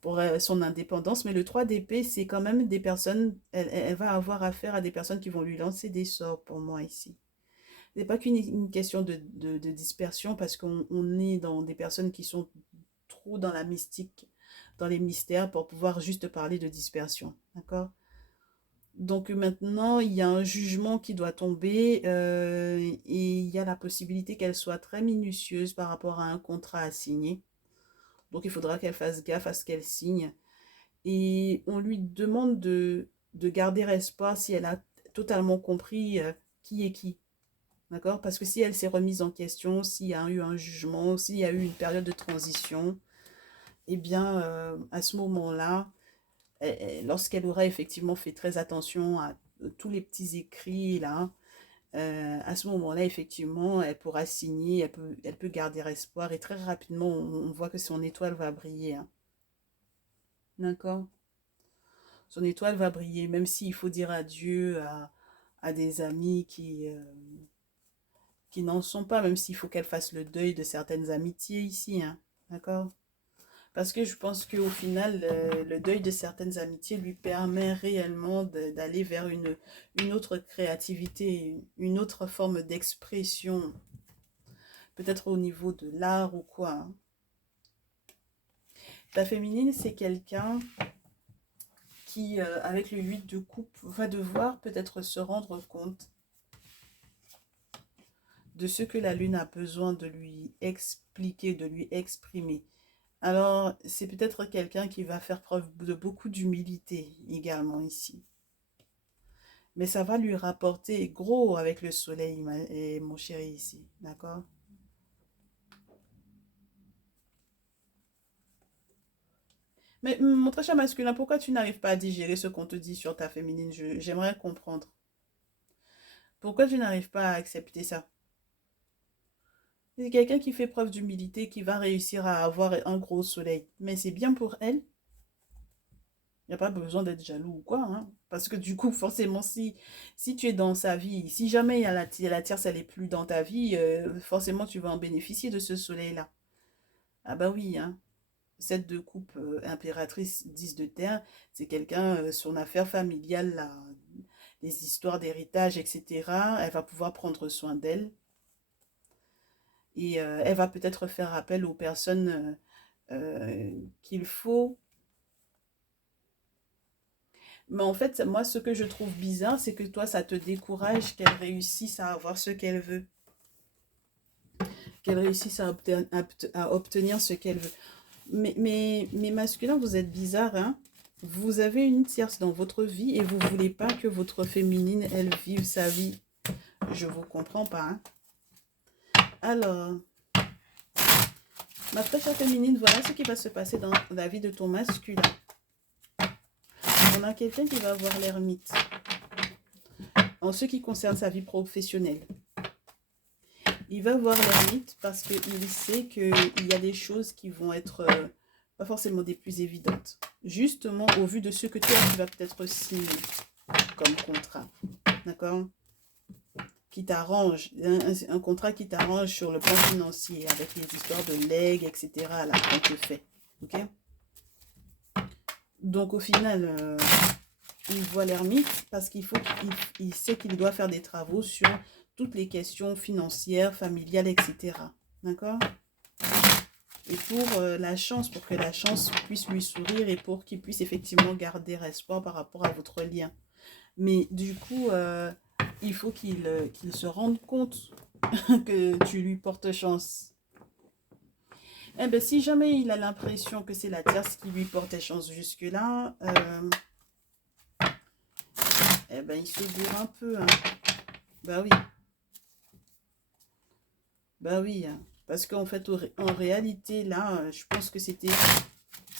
pour son indépendance, mais le 3 d'épée, c'est quand même des personnes, elle va avoir affaire à des personnes qui vont lui lancer des sorts pour moi ici. C'est pas qu'une question de dispersion parce qu'on est dans des personnes qui sont trop dans la mystique. dans les mystères pour pouvoir juste parler de dispersion. D'accord? Donc maintenant, il y a un jugement qui doit tomber et il y a la possibilité qu'elle soit très minutieuse par rapport à un contrat à signer. Donc il faudra qu'elle fasse gaffe à ce qu'elle signe. Et on lui demande de garder espoir si elle a totalement compris qui est qui. D'accord? Parce que si elle s'est remise en question, s'il y a eu un jugement, s'il y a eu une période de transition, eh bien, à ce moment-là, lorsqu'elle aura effectivement fait très attention à tous les petits écrits là, à ce moment-là, effectivement, elle pourra signer, elle peut garder espoir et très rapidement, on voit que son étoile va briller. Hein. D'accord? Son étoile va briller, même s'il faut dire adieu à des amis qui n'en sont pas, même s'il faut qu'elle fasse le deuil de certaines amitiés ici. Hein. D'accord? Parce que je pense qu'au final, le deuil de certaines amitiés lui permet réellement d'aller vers une autre créativité, une autre forme d'expression, peut-être au niveau de l'art ou quoi. Hein. La féminine, c'est quelqu'un qui, avec le 8 de coupe, va devoir peut-être se rendre compte de ce que la lune a besoin de lui expliquer, de lui exprimer. Alors, c'est peut-être quelqu'un qui va faire preuve de beaucoup d'humilité également ici. Mais ça va lui rapporter gros avec le soleil, et mon chéri, ici. D'accord? Mais mon très cher masculin, pourquoi tu n'arrives pas à digérer ce qu'on te dit sur ta féminine? J'aimerais comprendre. Pourquoi tu n'arrives pas à accepter ça? C'est quelqu'un qui fait preuve d'humilité, qui va réussir à avoir un gros soleil. Mais c'est bien pour elle. Il n'y a pas besoin d'être jaloux ou quoi. Hein. Parce que du coup, forcément, si tu es dans sa vie, si jamais il y a la tierce, elle n'est plus dans ta vie, forcément, tu vas en bénéficier de ce soleil-là. Ah bah oui, hein. 7 de coupe, impératrice, 10 de terre, c'est quelqu'un, son affaire familiale, là, les histoires d'héritage, etc., elle va pouvoir prendre soin d'elle. Et elle va peut-être faire appel aux personnes qu'il faut. Mais en fait, moi, ce que je trouve bizarre, c'est que toi, ça te décourage qu'elle réussisse à avoir ce qu'elle veut. Qu'elle réussisse à obtenir ce qu'elle veut. Mais masculin, vous êtes bizarre, hein? Vous avez une tierce dans votre vie et vous voulez pas que votre féminine, elle vive sa vie. Je vous comprends pas, hein? Alors, ma très chère féminine, voilà ce qui va se passer dans la vie de ton masculin. On a quelqu'un qui va avoir l'ermite en ce qui concerne sa vie professionnelle. Il va voir l'ermite parce qu'il sait qu'il y a des choses qui vont être pas forcément des plus évidentes. Justement, au vu de ce que toi, tu vas peut-être signer comme contrat. D'accord? Qui t'arrange, un contrat qui t'arrange sur le plan financier, avec les histoires de legs, etc. là, qu'on te fait. Ok? Donc, au final, il voit l'ermite parce qu'il sait qu'il doit faire des travaux sur toutes les questions financières, familiales, etc. D'accord? Et pour la chance, pour que la chance puisse lui sourire et pour qu'il puisse effectivement garder espoir par rapport à votre lien. Mais du coup, il faut qu'il se rende compte que tu lui portes chance. Eh bien, si jamais il a l'impression que c'est la tierce qui lui portait chance jusque-là, eh ben, il se bourre un peu. Hein. Bah oui. Bah oui. Hein. Parce qu'en fait, en réalité, là, je pense que c'était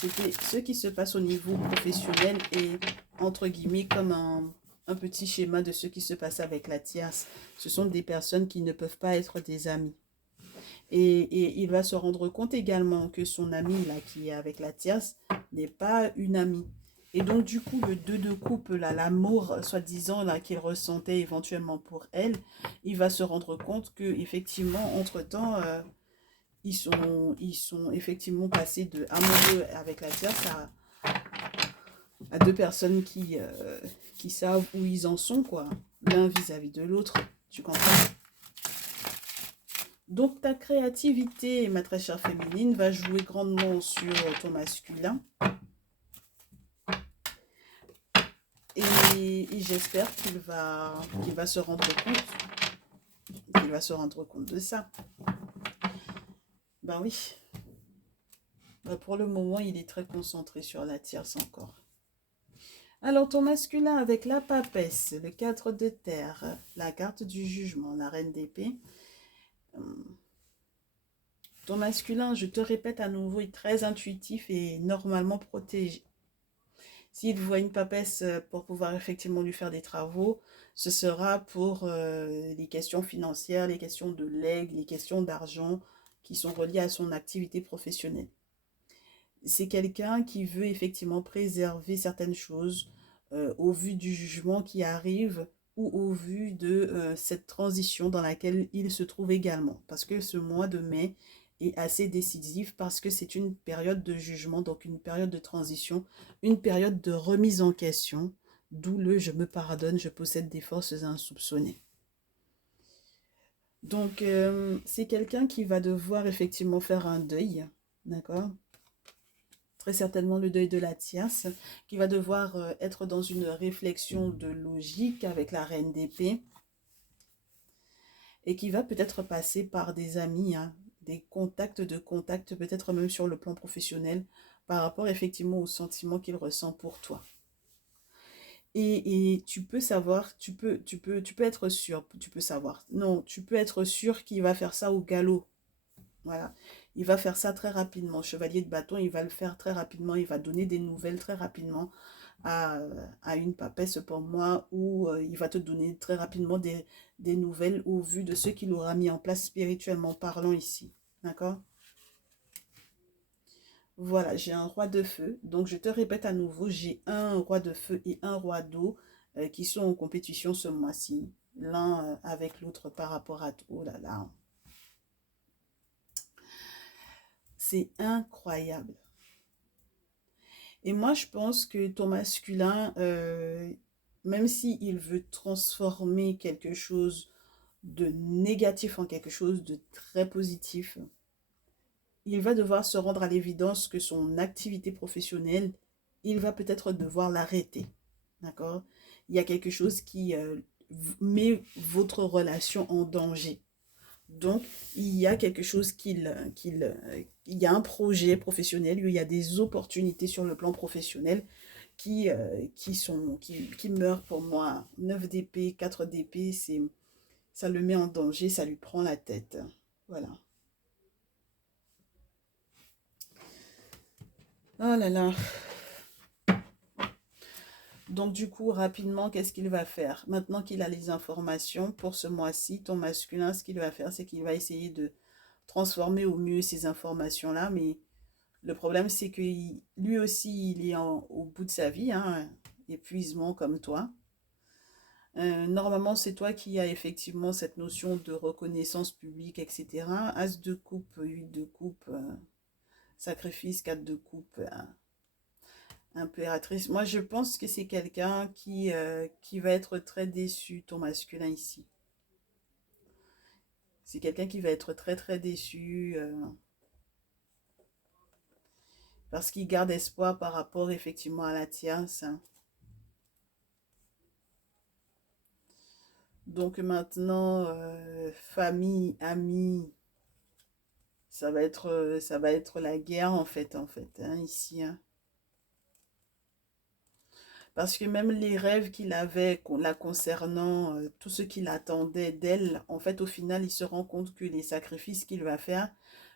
ce qui se passe au niveau professionnel et, entre guillemets, comme un petit schéma de ce qui se passe avec la tierce. Ce sont des personnes qui ne peuvent pas être des amis. Et il va se rendre compte également que son amie, là, qui est avec la tierce, n'est pas une amie. Et donc, du coup, le 2 de coupe, là, l'amour, soi-disant, là, qu'il ressentait éventuellement pour elle, il va se rendre compte que effectivement, entre-temps, ils sont effectivement passés de amoureux avec la tierce à deux personnes qui savent où ils en sont, quoi. L'un vis-à-vis de l'autre. Tu comprends? Donc ta créativité, ma très chère féminine, va jouer grandement sur ton masculin. Et j'espère qu'il va se rendre compte. Qu'il va se rendre compte de ça. Ben oui. Ben pour le moment, il est très concentré sur la tierce encore. Alors, ton masculin avec la papesse, le 4 de terre, la carte du jugement, la reine d'épée. Ton masculin, je te répète à nouveau, est très intuitif et normalement protégé. S'il voit une papesse pour pouvoir effectivement lui faire des travaux, ce sera pour les questions financières, les questions de legs, les questions d'argent qui sont reliées à son activité professionnelle. C'est quelqu'un qui veut effectivement préserver certaines choses au vu du jugement qui arrive ou au vu de cette transition dans laquelle il se trouve également. Parce que ce mois de mai est assez décisif parce que c'est une période de jugement, donc une période de transition, une période de remise en question, d'où le je me pardonne, je possède des forces insoupçonnées. Donc, c'est quelqu'un qui va devoir effectivement faire un deuil, d'accord? Très certainement le deuil de la tierce, qui va devoir être dans une réflexion de logique avec la reine d'épée, et qui va peut-être passer par des amis, hein, des contacts, peut-être même sur le plan professionnel, par rapport effectivement aux sentiments qu'il ressent pour toi. Et tu peux savoir, tu peux être sûr, tu peux savoir. Non, tu peux être sûr qu'il va faire ça au galop. Voilà. Il va faire ça très rapidement. Chevalier de bâton, il va le faire très rapidement. Il va donner des nouvelles très rapidement à une papesse pour moi, ou il va te donner très rapidement des nouvelles au vu de ce qu'il aura mis en place spirituellement parlant ici. D'accord? Voilà, j'ai un roi de feu. Donc, je te répète à nouveau, j'ai un roi de feu et un roi d'eau qui sont en compétition ce mois-ci. L'un avec l'autre par rapport à... Oh là là, c'est incroyable. Et moi, je pense que ton masculin, même s'il veut transformer quelque chose de négatif en quelque chose de très positif, il va devoir se rendre à l'évidence que son activité professionnelle, il va peut-être devoir l'arrêter. D'accord? Il y a quelque chose qui met votre relation en danger. Donc, il y a quelque chose il y a un projet professionnel, il y a des opportunités sur le plan professionnel qui meurent pour moi. 9 d'épée, 4 d'épée, ça le met en danger, ça lui prend la tête. Voilà. Oh là là. Donc du coup, rapidement, qu'est-ce qu'il va faire? Maintenant qu'il a les informations pour ce mois-ci, ton masculin, ce qu'il va faire, c'est qu'il va essayer de transformer au mieux ces informations-là. Mais le problème, c'est que lui aussi, il est au bout de sa vie, hein, épuisement comme toi. Normalement, c'est toi qui as effectivement cette notion de reconnaissance publique, etc. As de coupe, 8 de coupe, sacrifice, 4 de coupe, impératrice. Moi, je pense que c'est quelqu'un qui va être très déçu, ton masculin ici. C'est quelqu'un qui va être très très déçu parce qu'il garde espoir par rapport effectivement à la tierce. Donc maintenant, famille, amis, ça va être la guerre en fait, hein, ici. Hein. Parce que même les rêves qu'il avait la concernant, tout ce qu'il attendait d'elle, en fait, au final, il se rend compte que les sacrifices qu'il va faire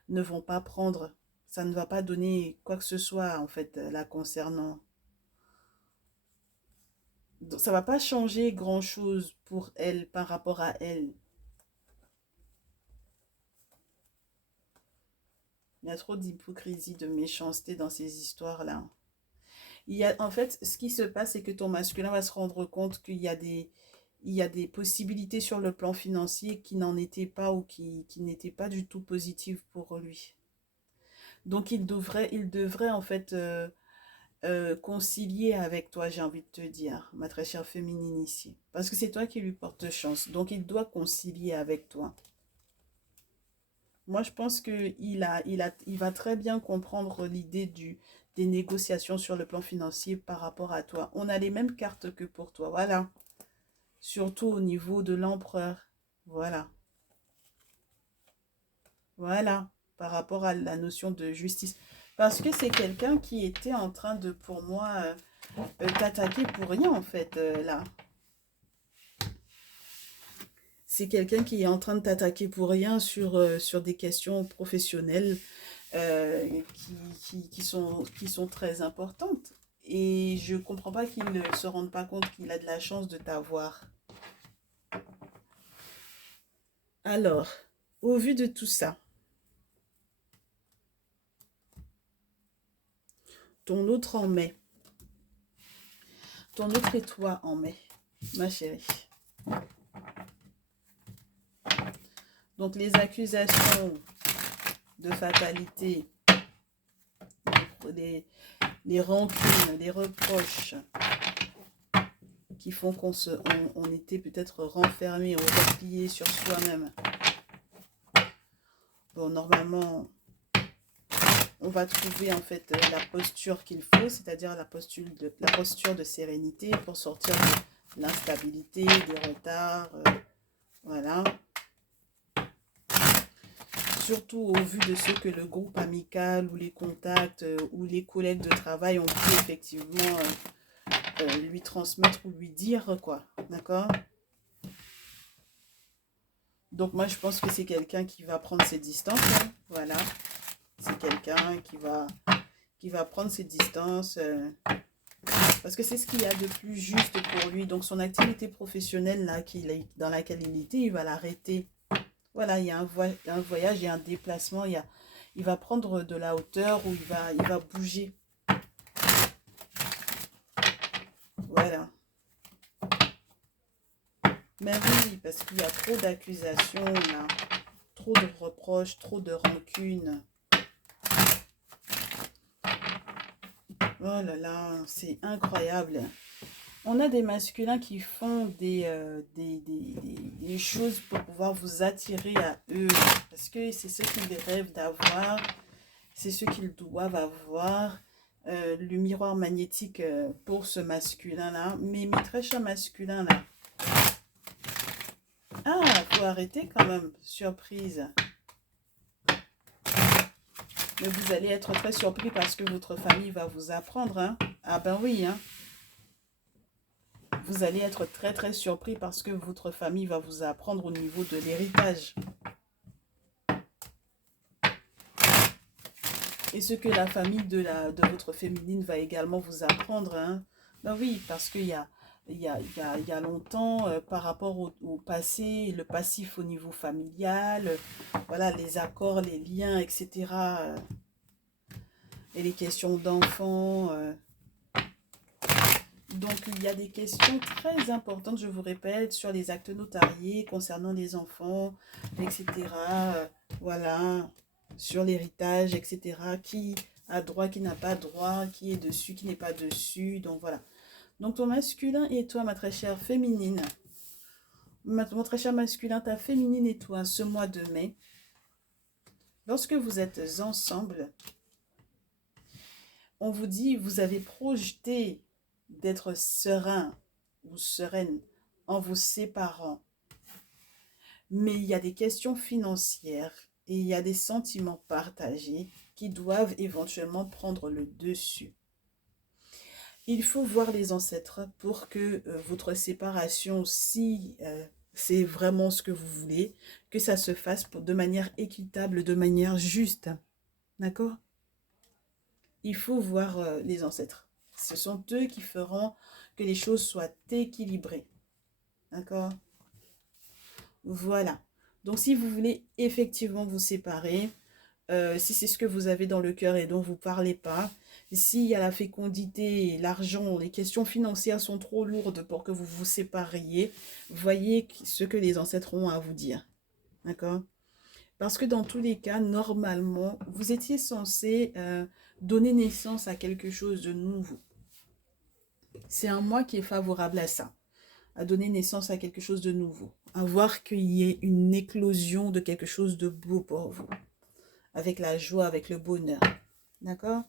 ne vont pas prendre. Ça ne va pas donner quoi que ce soit, en fait, la concernant. Donc, ça va pas changer grand-chose pour elle par rapport à elle. Il y a trop d'hypocrisie, de méchanceté dans ces histoires-là. En fait, ce qui se passe, c'est que ton masculin va se rendre compte il y a des possibilités sur le plan financier qui n'en étaient pas ou qui n'étaient pas du tout positives pour lui. Donc, il devrait en fait concilier avec toi, j'ai envie de te dire, ma très chère féminine ici. Parce que c'est toi qui lui porte chance. Donc, il doit concilier avec toi. Moi, je pense il va très bien comprendre l'idée des négociations sur le plan financier par rapport à toi. On a les mêmes cartes que pour toi, voilà. Surtout au niveau de l'empereur. Voilà, voilà, par rapport à la notion de justice. Parce que c'est quelqu'un qui était en train de, pour moi, t'attaquer pour rien, en fait, là. C'est quelqu'un qui est en train de t'attaquer pour rien sur des questions professionnelles euh, qui sont très importantes. Et je comprends pas qu'il ne se rende pas compte qu'il a de la chance de t'avoir. Alors, au vu de tout ça, ton autre en mai, ton autre et toi en mai, ma chérie. Donc les accusations de fatalité, les, les rancunes, les reproches qui font on était peut-être renfermé ou replié sur soi-même. Bon, normalement, on va trouver en fait la posture qu'il faut, c'est-à-dire la posture de sérénité pour sortir de l'instabilité, des retards, voilà. Surtout au vu de ce que le groupe amical ou les contacts ou les collègues de travail ont pu effectivement lui transmettre ou lui dire, quoi. D'accord? Donc moi, je pense que c'est quelqu'un qui va prendre ses distances, hein. Voilà. C'est quelqu'un qui va prendre ses distances parce que c'est ce qu'il y a de plus juste pour lui. Donc son activité professionnelle là, dans laquelle il était, il va l'arrêter. Voilà, il y a un voyage, il y a un déplacement, il va prendre de la hauteur ou il va bouger. Voilà. Mais oui, parce qu'il y a trop d'accusations, là, trop de reproches, trop de rancunes. Oh là là, c'est incroyable. On a des masculins qui font des choses pour pouvoir vous attirer à eux. Parce que c'est ce qu'ils rêvent d'avoir. C'est ce qu'ils doivent avoir. Le miroir magnétique pour ce masculin-là. Mais mes très chers masculins, là. Ah, faut arrêter quand même. Surprise. Mais vous allez être très surpris parce que votre famille va vous apprendre, hein. Ah ben oui, hein. Vous allez être très très surpris parce que votre famille va vous apprendre au niveau de l'héritage. Et ce que la famille de votre féminine va également vous apprendre, hein. Ben oui, parce qu'il y a, il y a longtemps, par rapport au passé, le passif au niveau familial, voilà, les accords, les liens, etc. Et les questions d'enfants. Donc, il y a des questions très importantes, je vous répète, sur les actes notariés concernant les enfants, etc. Voilà, sur l'héritage, etc. Qui a droit, qui n'a pas droit, qui est dessus, qui n'est pas dessus. Donc, voilà. Donc, ton masculin et toi, ma très chère féminine, mon très cher masculin, ta féminine et toi, ce mois de mai, lorsque vous êtes ensemble, on vous dit, vous avez projeté d'être serein ou sereine en vous séparant. Mais il y a des questions financières et il y a des sentiments partagés qui doivent éventuellement prendre le dessus. Il faut voir les ancêtres pour que votre séparation, si c'est vraiment ce que vous voulez, que ça se fasse de manière équitable, de manière juste. D'accord? Il faut voir les ancêtres. Ce sont eux qui feront que les choses soient équilibrées. D'accord? Voilà. Donc, si vous voulez effectivement vous séparer, si c'est ce que vous avez dans le cœur et dont vous ne parlez pas, s'il y a la fécondité, l'argent, les questions financières sont trop lourdes pour que vous vous sépariez, voyez ce que les ancêtres ont à vous dire. D'accord? Parce que dans tous les cas, normalement, vous étiez censé donner naissance à quelque chose de nouveau. C'est un mois qui est favorable à ça. à donner naissance à quelque chose de nouveau, à voir qu'il y ait une éclosion de quelque chose de beau pour vous, avec la joie, avec le bonheur. D'accord?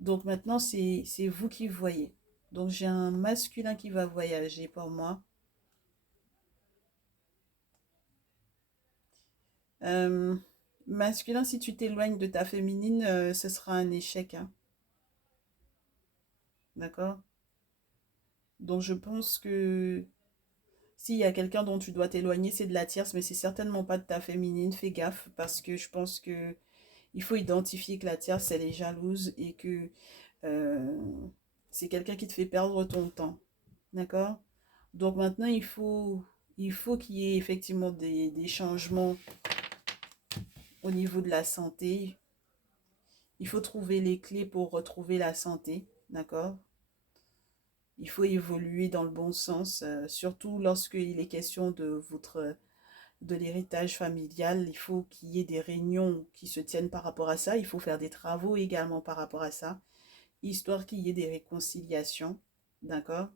Donc maintenant, c'est vous qui voyez. Donc j'ai un masculin qui va voyager pour moi. Euh, Masculin, si tu t'éloignes de ta féminine, ce sera un échec, hein. D'accord? Donc je pense que s'il y a quelqu'un dont tu dois t'éloigner, c'est de la tierce, mais c'est certainement pas de ta féminine. Fais gaffe parce que je pense que il faut identifier que la tierce, elle est jalouse et que euh, c'est quelqu'un qui te fait perdre ton temps. D'accord? Donc maintenant, il faut qu'il y ait effectivement des changements au niveau de la santé. Il faut trouver les clés pour retrouver la santé. D'accord? Il faut évoluer dans le bon sens, surtout lorsqu'il est question de l'héritage familial. Il faut qu'il y ait des réunions qui se tiennent par rapport à ça. Il faut faire des travaux également par rapport à ça, histoire qu'il y ait des réconciliations. D'accord?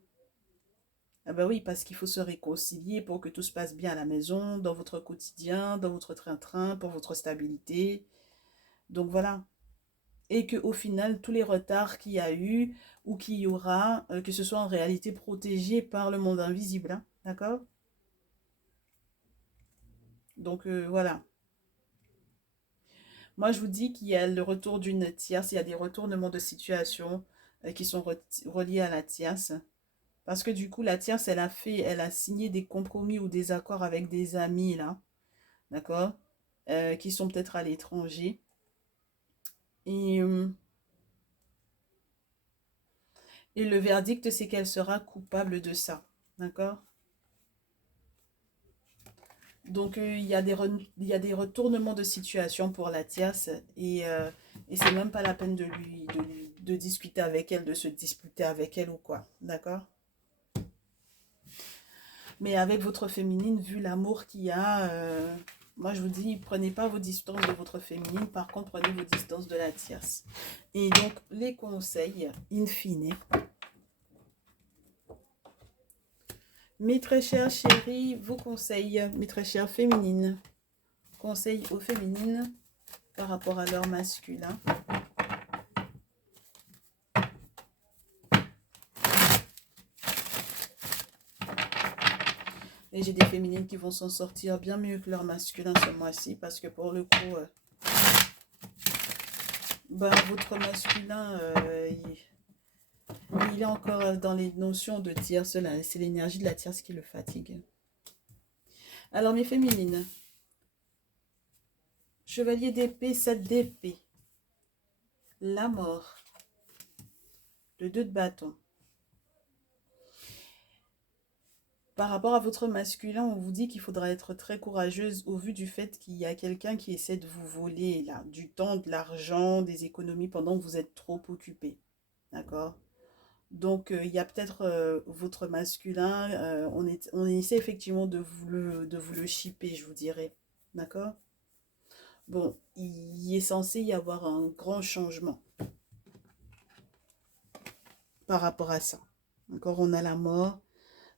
Ah ben oui, parce qu'il faut se réconcilier pour que tout se passe bien à la maison, dans votre quotidien, dans votre train-train, pour votre stabilité. Donc voilà. Et que au final, tous les retards qu'il y a eu ou qu'il y aura, que ce soit en réalité protégé par le monde invisible, hein. D'accord? Donc voilà. Moi, je vous dis qu'il y a le retour d'une tierce, il y a des retournements de situation qui sont reliés à la tierce. Parce que du coup, la tierce, elle a signé des compromis ou des accords avec des amis, là, d'accord? Qui sont peut-être à l'étranger. Et, euh, et le verdict, c'est qu'elle sera coupable de ça, d'accord? Donc, il y a des retournements de situation pour la tierce et c'est même pas la peine de discuter avec elle, de se disputer avec elle ou quoi, d'accord? Mais avec votre féminine, vu l'amour qu'il y a, moi je vous dis, prenez pas vos distances de votre féminine, par contre prenez vos distances de la tierce. Et donc les conseils, in fine. Mes très chères chéries, vos conseils, mes très chères féminines, conseils aux féminines par rapport à leur masculin. Et j'ai des féminines qui vont s'en sortir bien mieux que leur masculin ce mois-ci, parce que pour le coup, ben, votre masculin, il est encore dans les notions de tierce, là. C'est l'énergie de la tierce qui le fatigue. Alors, mes féminines, chevalier d'épée, 7 d'épée, la mort, le 2 de bâton. Par rapport à votre masculin, on vous dit qu'il faudra être très courageuse au vu du fait qu'il y a quelqu'un qui essaie de vous voler là, du temps, de l'argent, des économies pendant que vous êtes trop occupé. D'accord? Donc, il y a peut-être votre masculin, on essaie effectivement de vous le shipper, je vous dirais. D'accord? Bon, il est censé y avoir un grand changement par rapport à ça. Encore, on a la mort.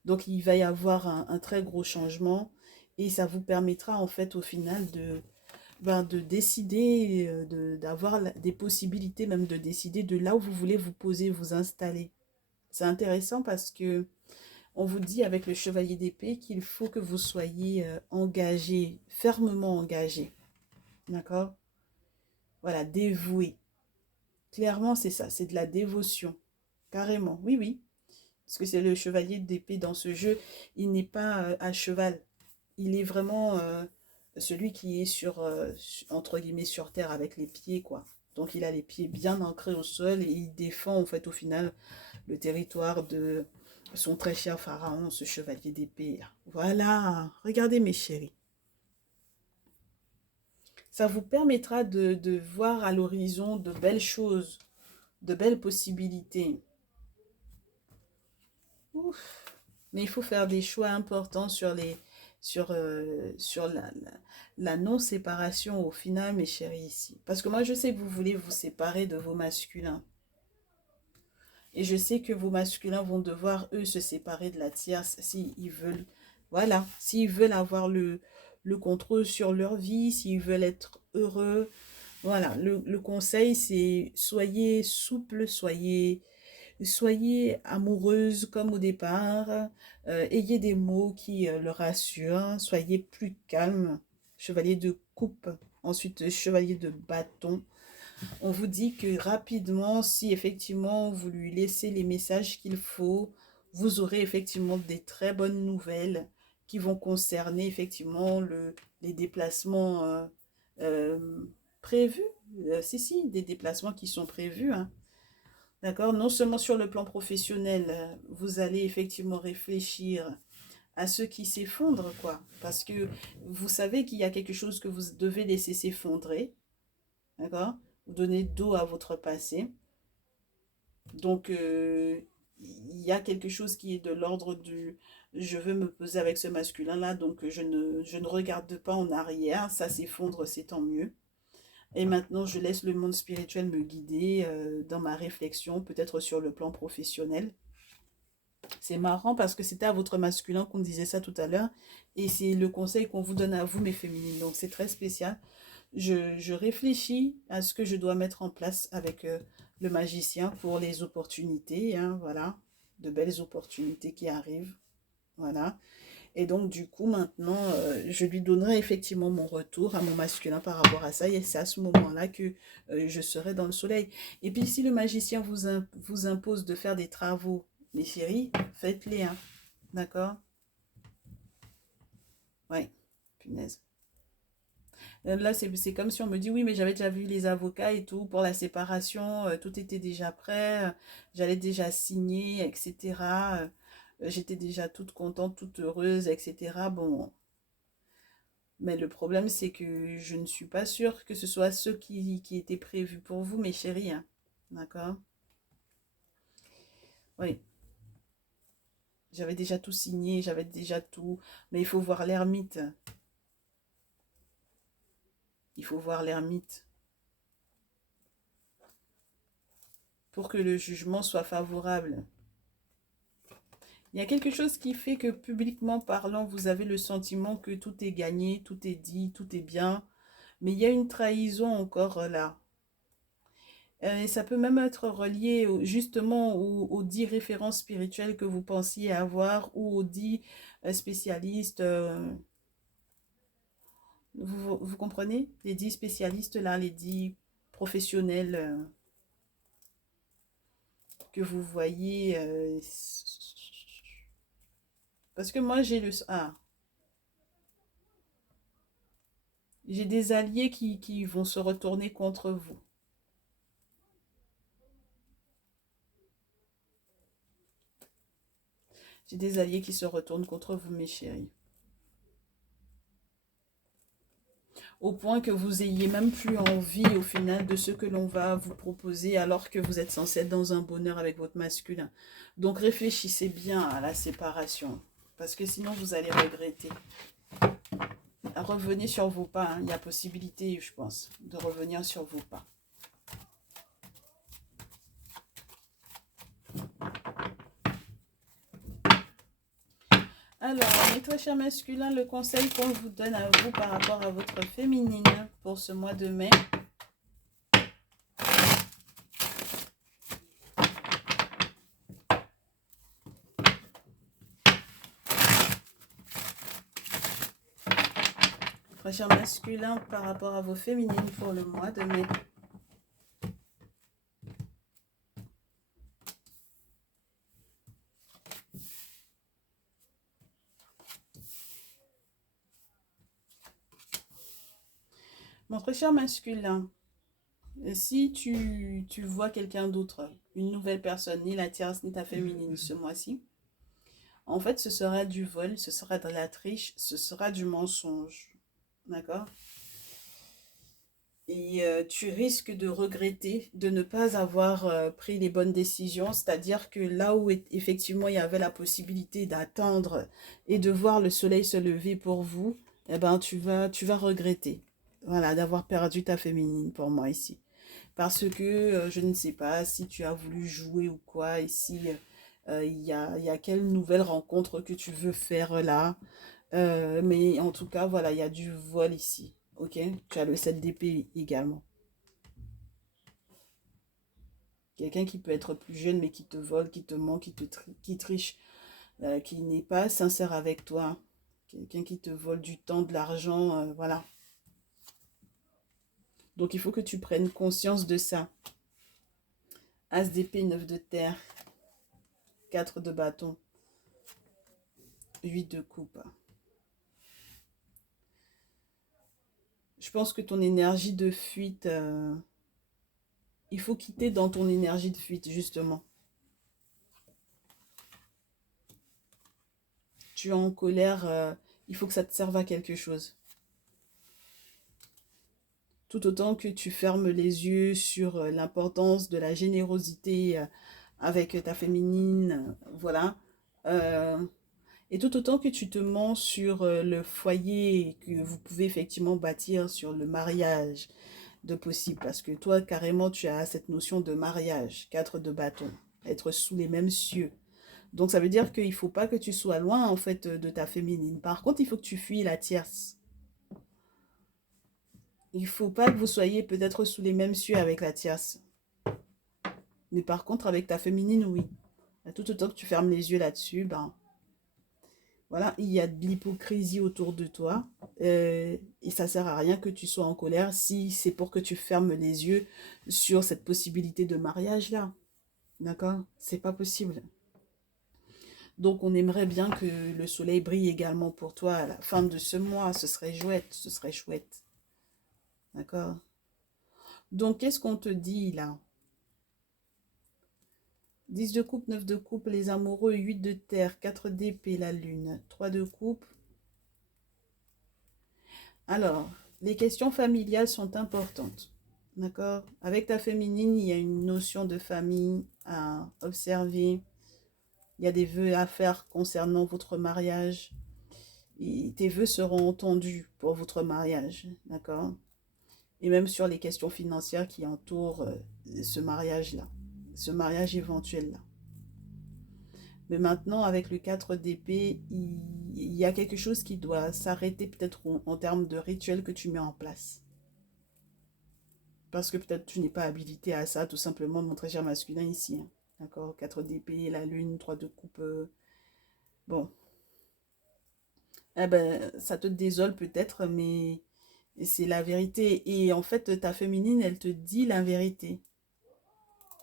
Donc, il va y avoir un très gros changement et ça vous permettra en fait au final de décider, d'avoir des possibilités même de décider de là où vous voulez vous poser, vous installer. C'est intéressant parce que on vous dit avec le chevalier d'épée qu'il faut que vous soyez engagé, fermement engagé. D'accord? Voilà, dévoué. Clairement, c'est ça, c'est de la dévotion. Carrément, oui, oui. Parce que c'est le chevalier d'épée dans ce jeu, il n'est pas à cheval. Il est vraiment celui qui est entre guillemets, sur terre avec les pieds, quoi. Donc il a les pieds bien ancrés au sol et il défend, en fait, au final, le territoire de son très cher pharaon, ce chevalier d'épée. Voilà, regardez mes chéris. Ça vous permettra de voir à l'horizon de belles choses, de belles possibilités. Ouf. Mais il faut faire des choix importants sur la non-séparation au final, mes chéris, ici. Parce que moi, je sais que vous voulez vous séparer de vos masculins. Et je sais que vos masculins vont devoir, eux, se séparer de la tierce s'ils veulent, voilà, s'ils veulent avoir le contrôle sur leur vie, s'ils veulent être heureux. Voilà, le conseil, c'est soyez souple, soyez amoureuse comme au départ, ayez des mots qui le rassurent, soyez plus calme, chevalier de coupe, ensuite chevalier de bâton. On vous dit que rapidement, si effectivement vous lui laissez les messages qu'il faut, vous aurez effectivement des très bonnes nouvelles qui vont concerner effectivement les déplacements euh, prévus. Si, des déplacements qui sont prévus, hein. D'accord? Non seulement sur le plan professionnel, vous allez effectivement réfléchir à ceux qui s'effondrent, quoi. Parce que vous savez qu'il y a quelque chose que vous devez laisser s'effondrer. D'accord? Vous donnez dos à votre passé. Donc, il y a quelque chose qui est de l'ordre du je veux me poser avec ce masculin-là, donc je ne regarde pas en arrière. Ça s'effondre, c'est tant mieux. Et maintenant, je laisse le monde spirituel me guider dans ma réflexion, peut-être sur le plan professionnel. C'est marrant parce que c'était à votre masculin qu'on disait ça tout à l'heure. Et c'est le conseil qu'on vous donne à vous, mes féminines. Donc, c'est très spécial. Je réfléchis à ce que je dois mettre en place avec le magicien pour les opportunités. Hein, voilà, de belles opportunités qui arrivent. Voilà. Et donc, du coup, maintenant, je lui donnerai effectivement mon retour à mon masculin par rapport à ça. Et c'est à ce moment-là que je serai dans le soleil. Et puis, si le magicien vous impose de faire des travaux, mes chéris, faites-les. Hein. D'accord? Ouais, punaise. Là, c'est comme si on me dit, oui, mais j'avais déjà vu les avocats et tout pour la séparation, tout était déjà prêt, j'allais déjà signer, etc. J'étais déjà toute contente, toute heureuse, etc. Bon, mais le problème, c'est que je ne suis pas sûre que ce soit ceux qui étaient prévus pour vous, mes chéris. Hein. D'accord? Oui, j'avais déjà tout signé, j'avais déjà tout. Mais il faut voir l'ermite. Il faut voir l'ermite pour que le jugement soit favorable. Il y a quelque chose qui fait que publiquement parlant, vous avez le sentiment que tout est gagné, tout est dit, tout est bien. Mais il y a une trahison encore là. Et ça peut même être relié justement aux 10 références spirituelles que vous pensiez avoir ou aux 10 spécialistes. Vous comprenez? Les 10 spécialistes là, les 10 professionnels que vous voyez. Parce que moi j'ai le... Ah, j'ai des alliés qui vont se retourner contre vous. J'ai des alliés qui se retournent contre vous, mes chéris. Au point que vous ayez même plus envie au final de ce que l'on va vous proposer alors que vous êtes censé être dans un bonheur avec votre masculin. Donc réfléchissez bien à la séparation parce que sinon vous allez regretter. Revenez sur vos pas, hein. Il y a possibilité, je pense, de revenir sur vos pas. Alors, mes très chers masculins, le conseil qu'on vous donne à vous par rapport à votre féminine pour ce mois de mai. Très chers masculins par rapport à vos féminines pour le mois de mai. Mon très cher masculin, si tu vois quelqu'un d'autre, une nouvelle personne, ni la tierce ni ta féminine ce mois-ci, en fait ce sera du vol, ce sera de la triche, ce sera du mensonge. D'accord? Et tu risques de regretter de ne pas avoir pris les bonnes décisions, c'est-à-dire que là où effectivement il y avait la possibilité d'attendre et de voir le soleil se lever pour vous, eh ben tu vas regretter. Voilà, d'avoir perdu ta féminine pour moi ici. Parce que je ne sais pas si tu as voulu jouer ou quoi, et si il y a quelle nouvelle rencontre que tu veux faire là. Mais en tout cas, voilà, il y a du vol ici. Ok? Tu as le 7 d'épée également. Quelqu'un qui peut être plus jeune, mais qui te vole, qui te ment, qui triche, qui n'est pas sincère avec toi. Quelqu'un qui te vole du temps, de l'argent, voilà. Donc il faut que tu prennes conscience de ça. As d'épée, 9 de terre, 4 de bâton, 8 de coupe. Je pense que ton énergie de fuite, il faut quitter dans ton énergie de fuite, justement. Tu es en colère, il faut que ça te serve à quelque chose. Tout autant que tu fermes les yeux sur l'importance de la générosité avec ta féminine, voilà. Euh, et tout autant que tu te mens sur le foyer que vous pouvez effectivement bâtir sur le mariage de possible. Parce que toi, carrément, tu as cette notion de mariage, 4 de bâton, être sous les mêmes cieux. Donc ça veut dire qu'il ne faut pas que tu sois loin en fait de ta féminine. Par contre, il faut que tu fuis la tierce. Il ne faut pas que vous soyez peut-être sous les mêmes cieux avec la tierce. Mais par contre, avec ta féminine, oui. Tout autant que tu fermes les yeux là-dessus, ben voilà, il y a de l'hypocrisie autour de toi. Et ça sert à rien que tu sois en colère si c'est pour que tu fermes les yeux sur cette possibilité de mariage-là. D'accord? C'est pas possible. Donc on aimerait bien que le soleil brille également pour toi à la fin de ce mois. Ce serait chouette, ce serait chouette. D'accord? Donc qu'est-ce qu'on te dit là? 10 de coupe, 9 de coupe, les amoureux, 8 de terre, 4 d'épée, la lune, 3 de coupe. Alors, les questions familiales sont importantes. D'accord? Avec ta féminine, il y a une notion de famille à observer. Il y a des vœux à faire concernant votre mariage. Et tes vœux seront entendus pour votre mariage. D'accord? Et même sur les questions financières qui entourent ce mariage-là. Ce mariage éventuel-là. Mais maintenant, avec le 4 d'épée, il y a quelque chose qui doit s'arrêter peut-être en termes de rituel que tu mets en place. Parce que peut-être tu n'es pas habilité à ça, tout simplement, mon très cher masculin ici. Hein. D'accord? 4 d'épée, la lune, 3 de coupe. Bon. Eh ben, ça te désole peut-être, mais c'est la vérité. Et en fait, ta féminine, elle te dit la vérité.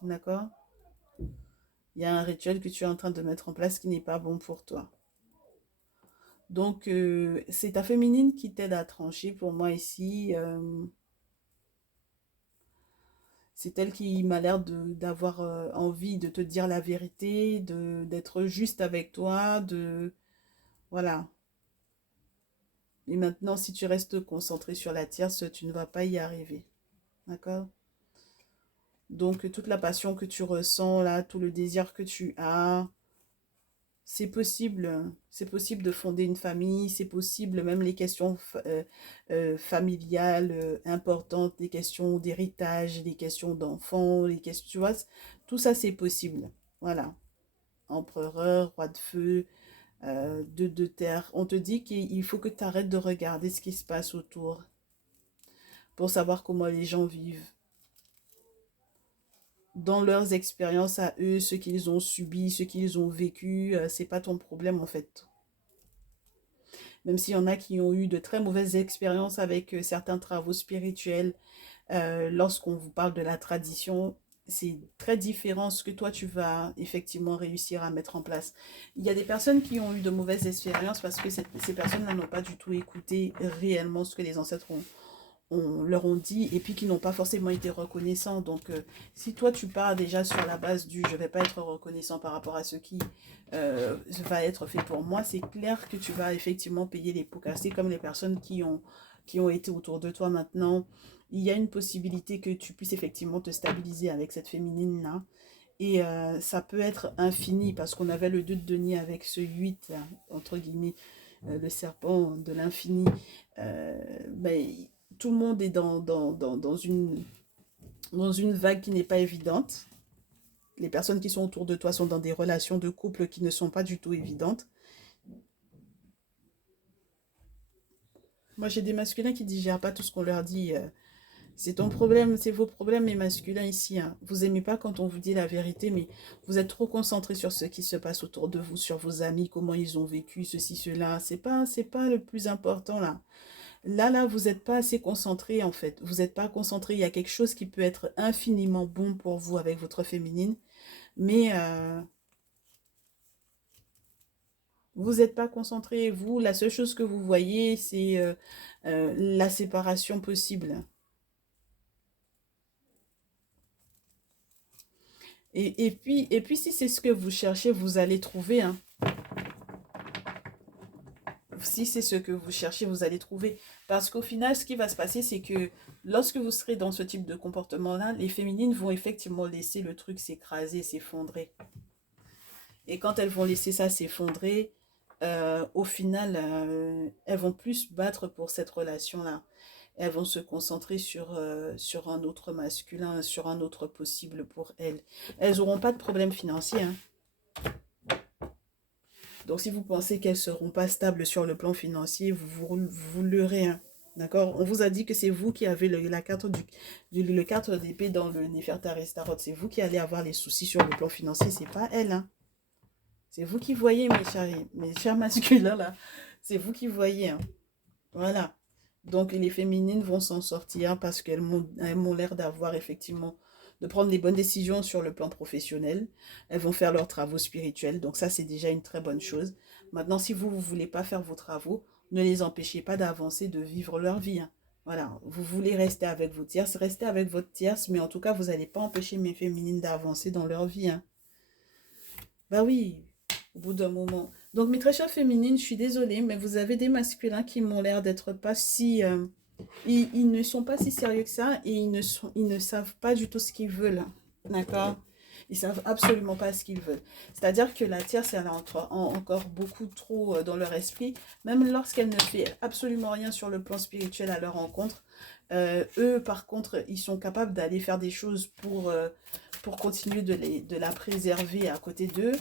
D'accord? Il y a un rituel que tu es en train de mettre en place qui n'est pas bon pour toi. Donc, c'est ta féminine qui t'aide à trancher pour moi ici. C'est elle qui m'a l'air d'avoir envie de te dire la vérité, d'être juste avec toi, de... Voilà. Et maintenant, si tu restes concentré sur la tierce, tu ne vas pas y arriver. D'accord? Donc, toute la passion que tu ressens, là, tout le désir que tu as, c'est possible. C'est possible de fonder une famille, c'est possible, même les questions familiales importantes, les questions d'héritage, les questions d'enfants, les questions, tu vois, tout ça, c'est possible. Voilà. Empereur, roi de feu, de terre. On te dit qu'il faut que tu arrêtes de regarder ce qui se passe autour pour savoir comment les gens vivent. Dans leurs expériences à eux, ce qu'ils ont subi, ce qu'ils ont vécu, c'est pas ton problème en fait. Même s'il y en a qui ont eu de très mauvaises expériences avec certains travaux spirituels, lorsqu'on vous parle de la tradition, c'est très différent ce que toi tu vas effectivement réussir à mettre en place. Il y a des personnes qui ont eu de mauvaises expériences parce que ces personnes-là n'ont pas du tout écouté réellement ce que les ancêtres leur ont dit et puis qui n'ont pas forcément été reconnaissants. Donc, si toi tu pars déjà sur la base du je vais pas être reconnaissant par rapport à ce qui va être fait pour moi, c'est clair que tu vas effectivement payer les pots cassés comme les personnes qui ont été autour de toi maintenant. Il y a une possibilité que tu puisses effectivement te stabiliser avec cette féminine-là. Et ça peut être infini parce qu'on avait le 2 de denier avec ce 8, entre guillemets, le serpent de l'infini. Ben, tout le monde est dans une dans une vague qui n'est pas évidente. Les personnes qui sont autour de toi sont dans des relations de couple qui ne sont pas du tout évidentes. Moi, j'ai des masculins qui ne digèrent pas tout ce qu'on leur dit. C'est ton problème, c'est vos problèmes, les masculins ici. Hein. Vous aimez pas quand on vous dit la vérité, mais vous êtes trop concentrés sur ce qui se passe autour de vous, sur vos amis, comment ils ont vécu, ceci, cela. C'est pas le plus important là. Là, vous n'êtes pas assez concentré en fait. Vous n'êtes pas concentré. Il y a quelque chose qui peut être infiniment bon pour vous avec votre féminine, mais vous n'êtes pas concentré. Vous, la seule chose que vous voyez, c'est la séparation possible. Et puis, si c'est ce que vous cherchez, vous allez trouver. Hein. Si c'est ce que vous cherchez, vous allez trouver. Parce qu'au final, ce qui va se passer, c'est que lorsque vous serez dans ce type de comportement-là, les féminines vont effectivement laisser le truc s'écraser, s'effondrer. Et quand elles vont laisser ça s'effondrer, au final, elles vont plus battre pour cette relation-là. Elles vont se concentrer sur un autre masculin, sur un autre possible pour elles. Elles n'auront pas de problème financier. Hein. Donc, si vous pensez qu'elles ne seront pas stables sur le plan financier, vous leurrez. Hein. D'accord? On vous a dit que c'est vous qui avez la carte le carte d'épée dans le Néfertari Tarot. C'est vous qui allez avoir les soucis sur le plan financier. C'est pas elle. Hein. C'est vous qui voyez, mes chers masculins, là. C'est vous qui voyez. Hein. Voilà. Donc, les féminines vont s'en sortir parce qu'elles m'ont l'air d'avoir effectivement de prendre les bonnes décisions sur le plan professionnel. Elles vont faire leurs travaux spirituels. Donc, ça, c'est déjà une très bonne chose. Maintenant, si vous ne voulez pas faire vos travaux, ne les empêchez pas d'avancer, de vivre leur vie. Hein. Voilà. Vous voulez rester avec vos tierces, restez avec votre tierce. Mais en tout cas, vous n'allez pas empêcher mes féminines d'avancer dans leur vie. Hein. Bah oui, au bout d'un moment. Donc, mes très chères féminines, je suis désolée, mais vous avez des masculins qui m'ont l'air d'être pas si... ils ne sont pas si sérieux que ça et ils ne savent pas du tout ce qu'ils veulent. D'accord? Ils savent absolument pas ce qu'ils veulent. C'est-à-dire que la tierce, elle a encore beaucoup trop dans leur esprit. Même lorsqu'elle ne fait absolument rien sur le plan spirituel à leur rencontre, eux, par contre, ils sont capables d'aller faire des choses pour continuer de la préserver à côté d'eux.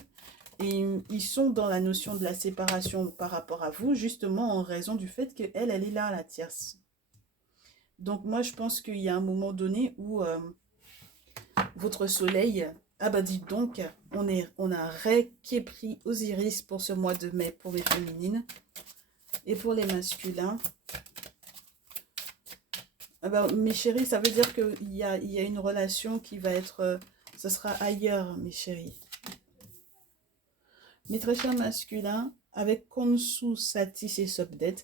Et ils sont dans la notion de la séparation par rapport à vous, justement en raison du fait qu'elle, elle est là, la tierce. Donc moi, je pense qu'il y a un moment donné où votre soleil... Ah bah dites donc, on a Ré qui est pris Osiris pour ce mois de mai pour les féminines. Et pour les masculins, ah bah, mes chéris, ça veut dire qu'il y a une relation qui va être... ce sera ailleurs, mes chéris. Mes très chers masculins, avec Konsu, Satis et Sobdet,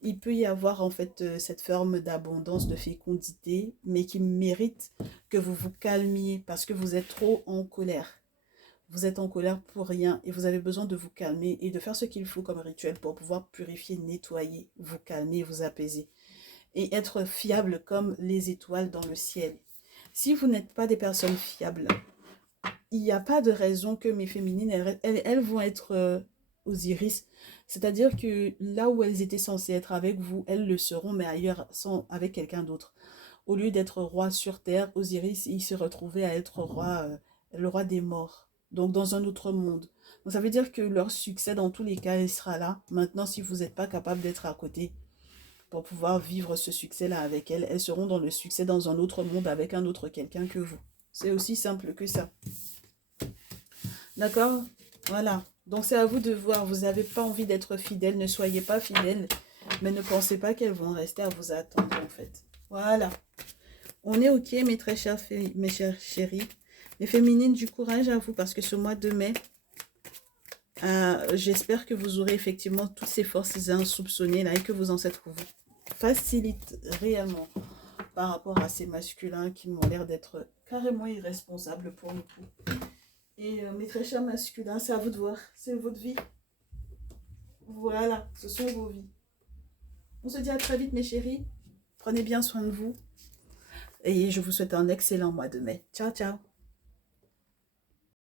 il peut y avoir en fait cette forme d'abondance, de fécondité, mais qui mérite que vous vous calmiez parce que vous êtes trop en colère. Vous êtes en colère pour rien et vous avez besoin de vous calmer et de faire ce qu'il faut comme rituel pour pouvoir purifier, nettoyer, vous calmer, vous apaiser et être fiable comme les étoiles dans le ciel. Si vous n'êtes pas des personnes fiables, il n'y a pas de raison que mes féminines, elles vont être aux iris. C'est-à-dire que là où elles étaient censées être avec vous, elles le seront, mais ailleurs, avec quelqu'un d'autre. Au lieu d'être roi sur terre, Osiris, il se retrouvait à être roi, le roi des morts. Donc dans un autre monde. Donc ça veut dire que leur succès, dans tous les cas, il sera là. Maintenant, si vous n'êtes pas capable d'être à côté pour pouvoir vivre ce succès-là avec elles, elles seront dans le succès dans un autre monde avec un autre quelqu'un que vous. C'est aussi simple que ça. D'accord? Voilà. Donc c'est à vous de voir. Vous n'avez pas envie d'être fidèle. Ne soyez pas fidèle. Mais ne pensez pas qu'elles vont rester à vous attendre en fait. Voilà. On est ok mes très chères mes chères chéries. Les féminines, du courage à vous parce que ce mois de mai, j'espère que vous aurez effectivement toutes ces forces insoupçonnées là et que vos ancêtres vous facilitent réellement par rapport à ces masculins qui m'ont l'air d'être carrément irresponsables pour le coup. Et mes très chers masculins, c'est à vous de voir. C'est votre vie. Voilà, ce sont vos vies. On se dit à très vite, mes chéris. Prenez bien soin de vous. Et je vous souhaite un excellent mois de mai. Ciao, ciao.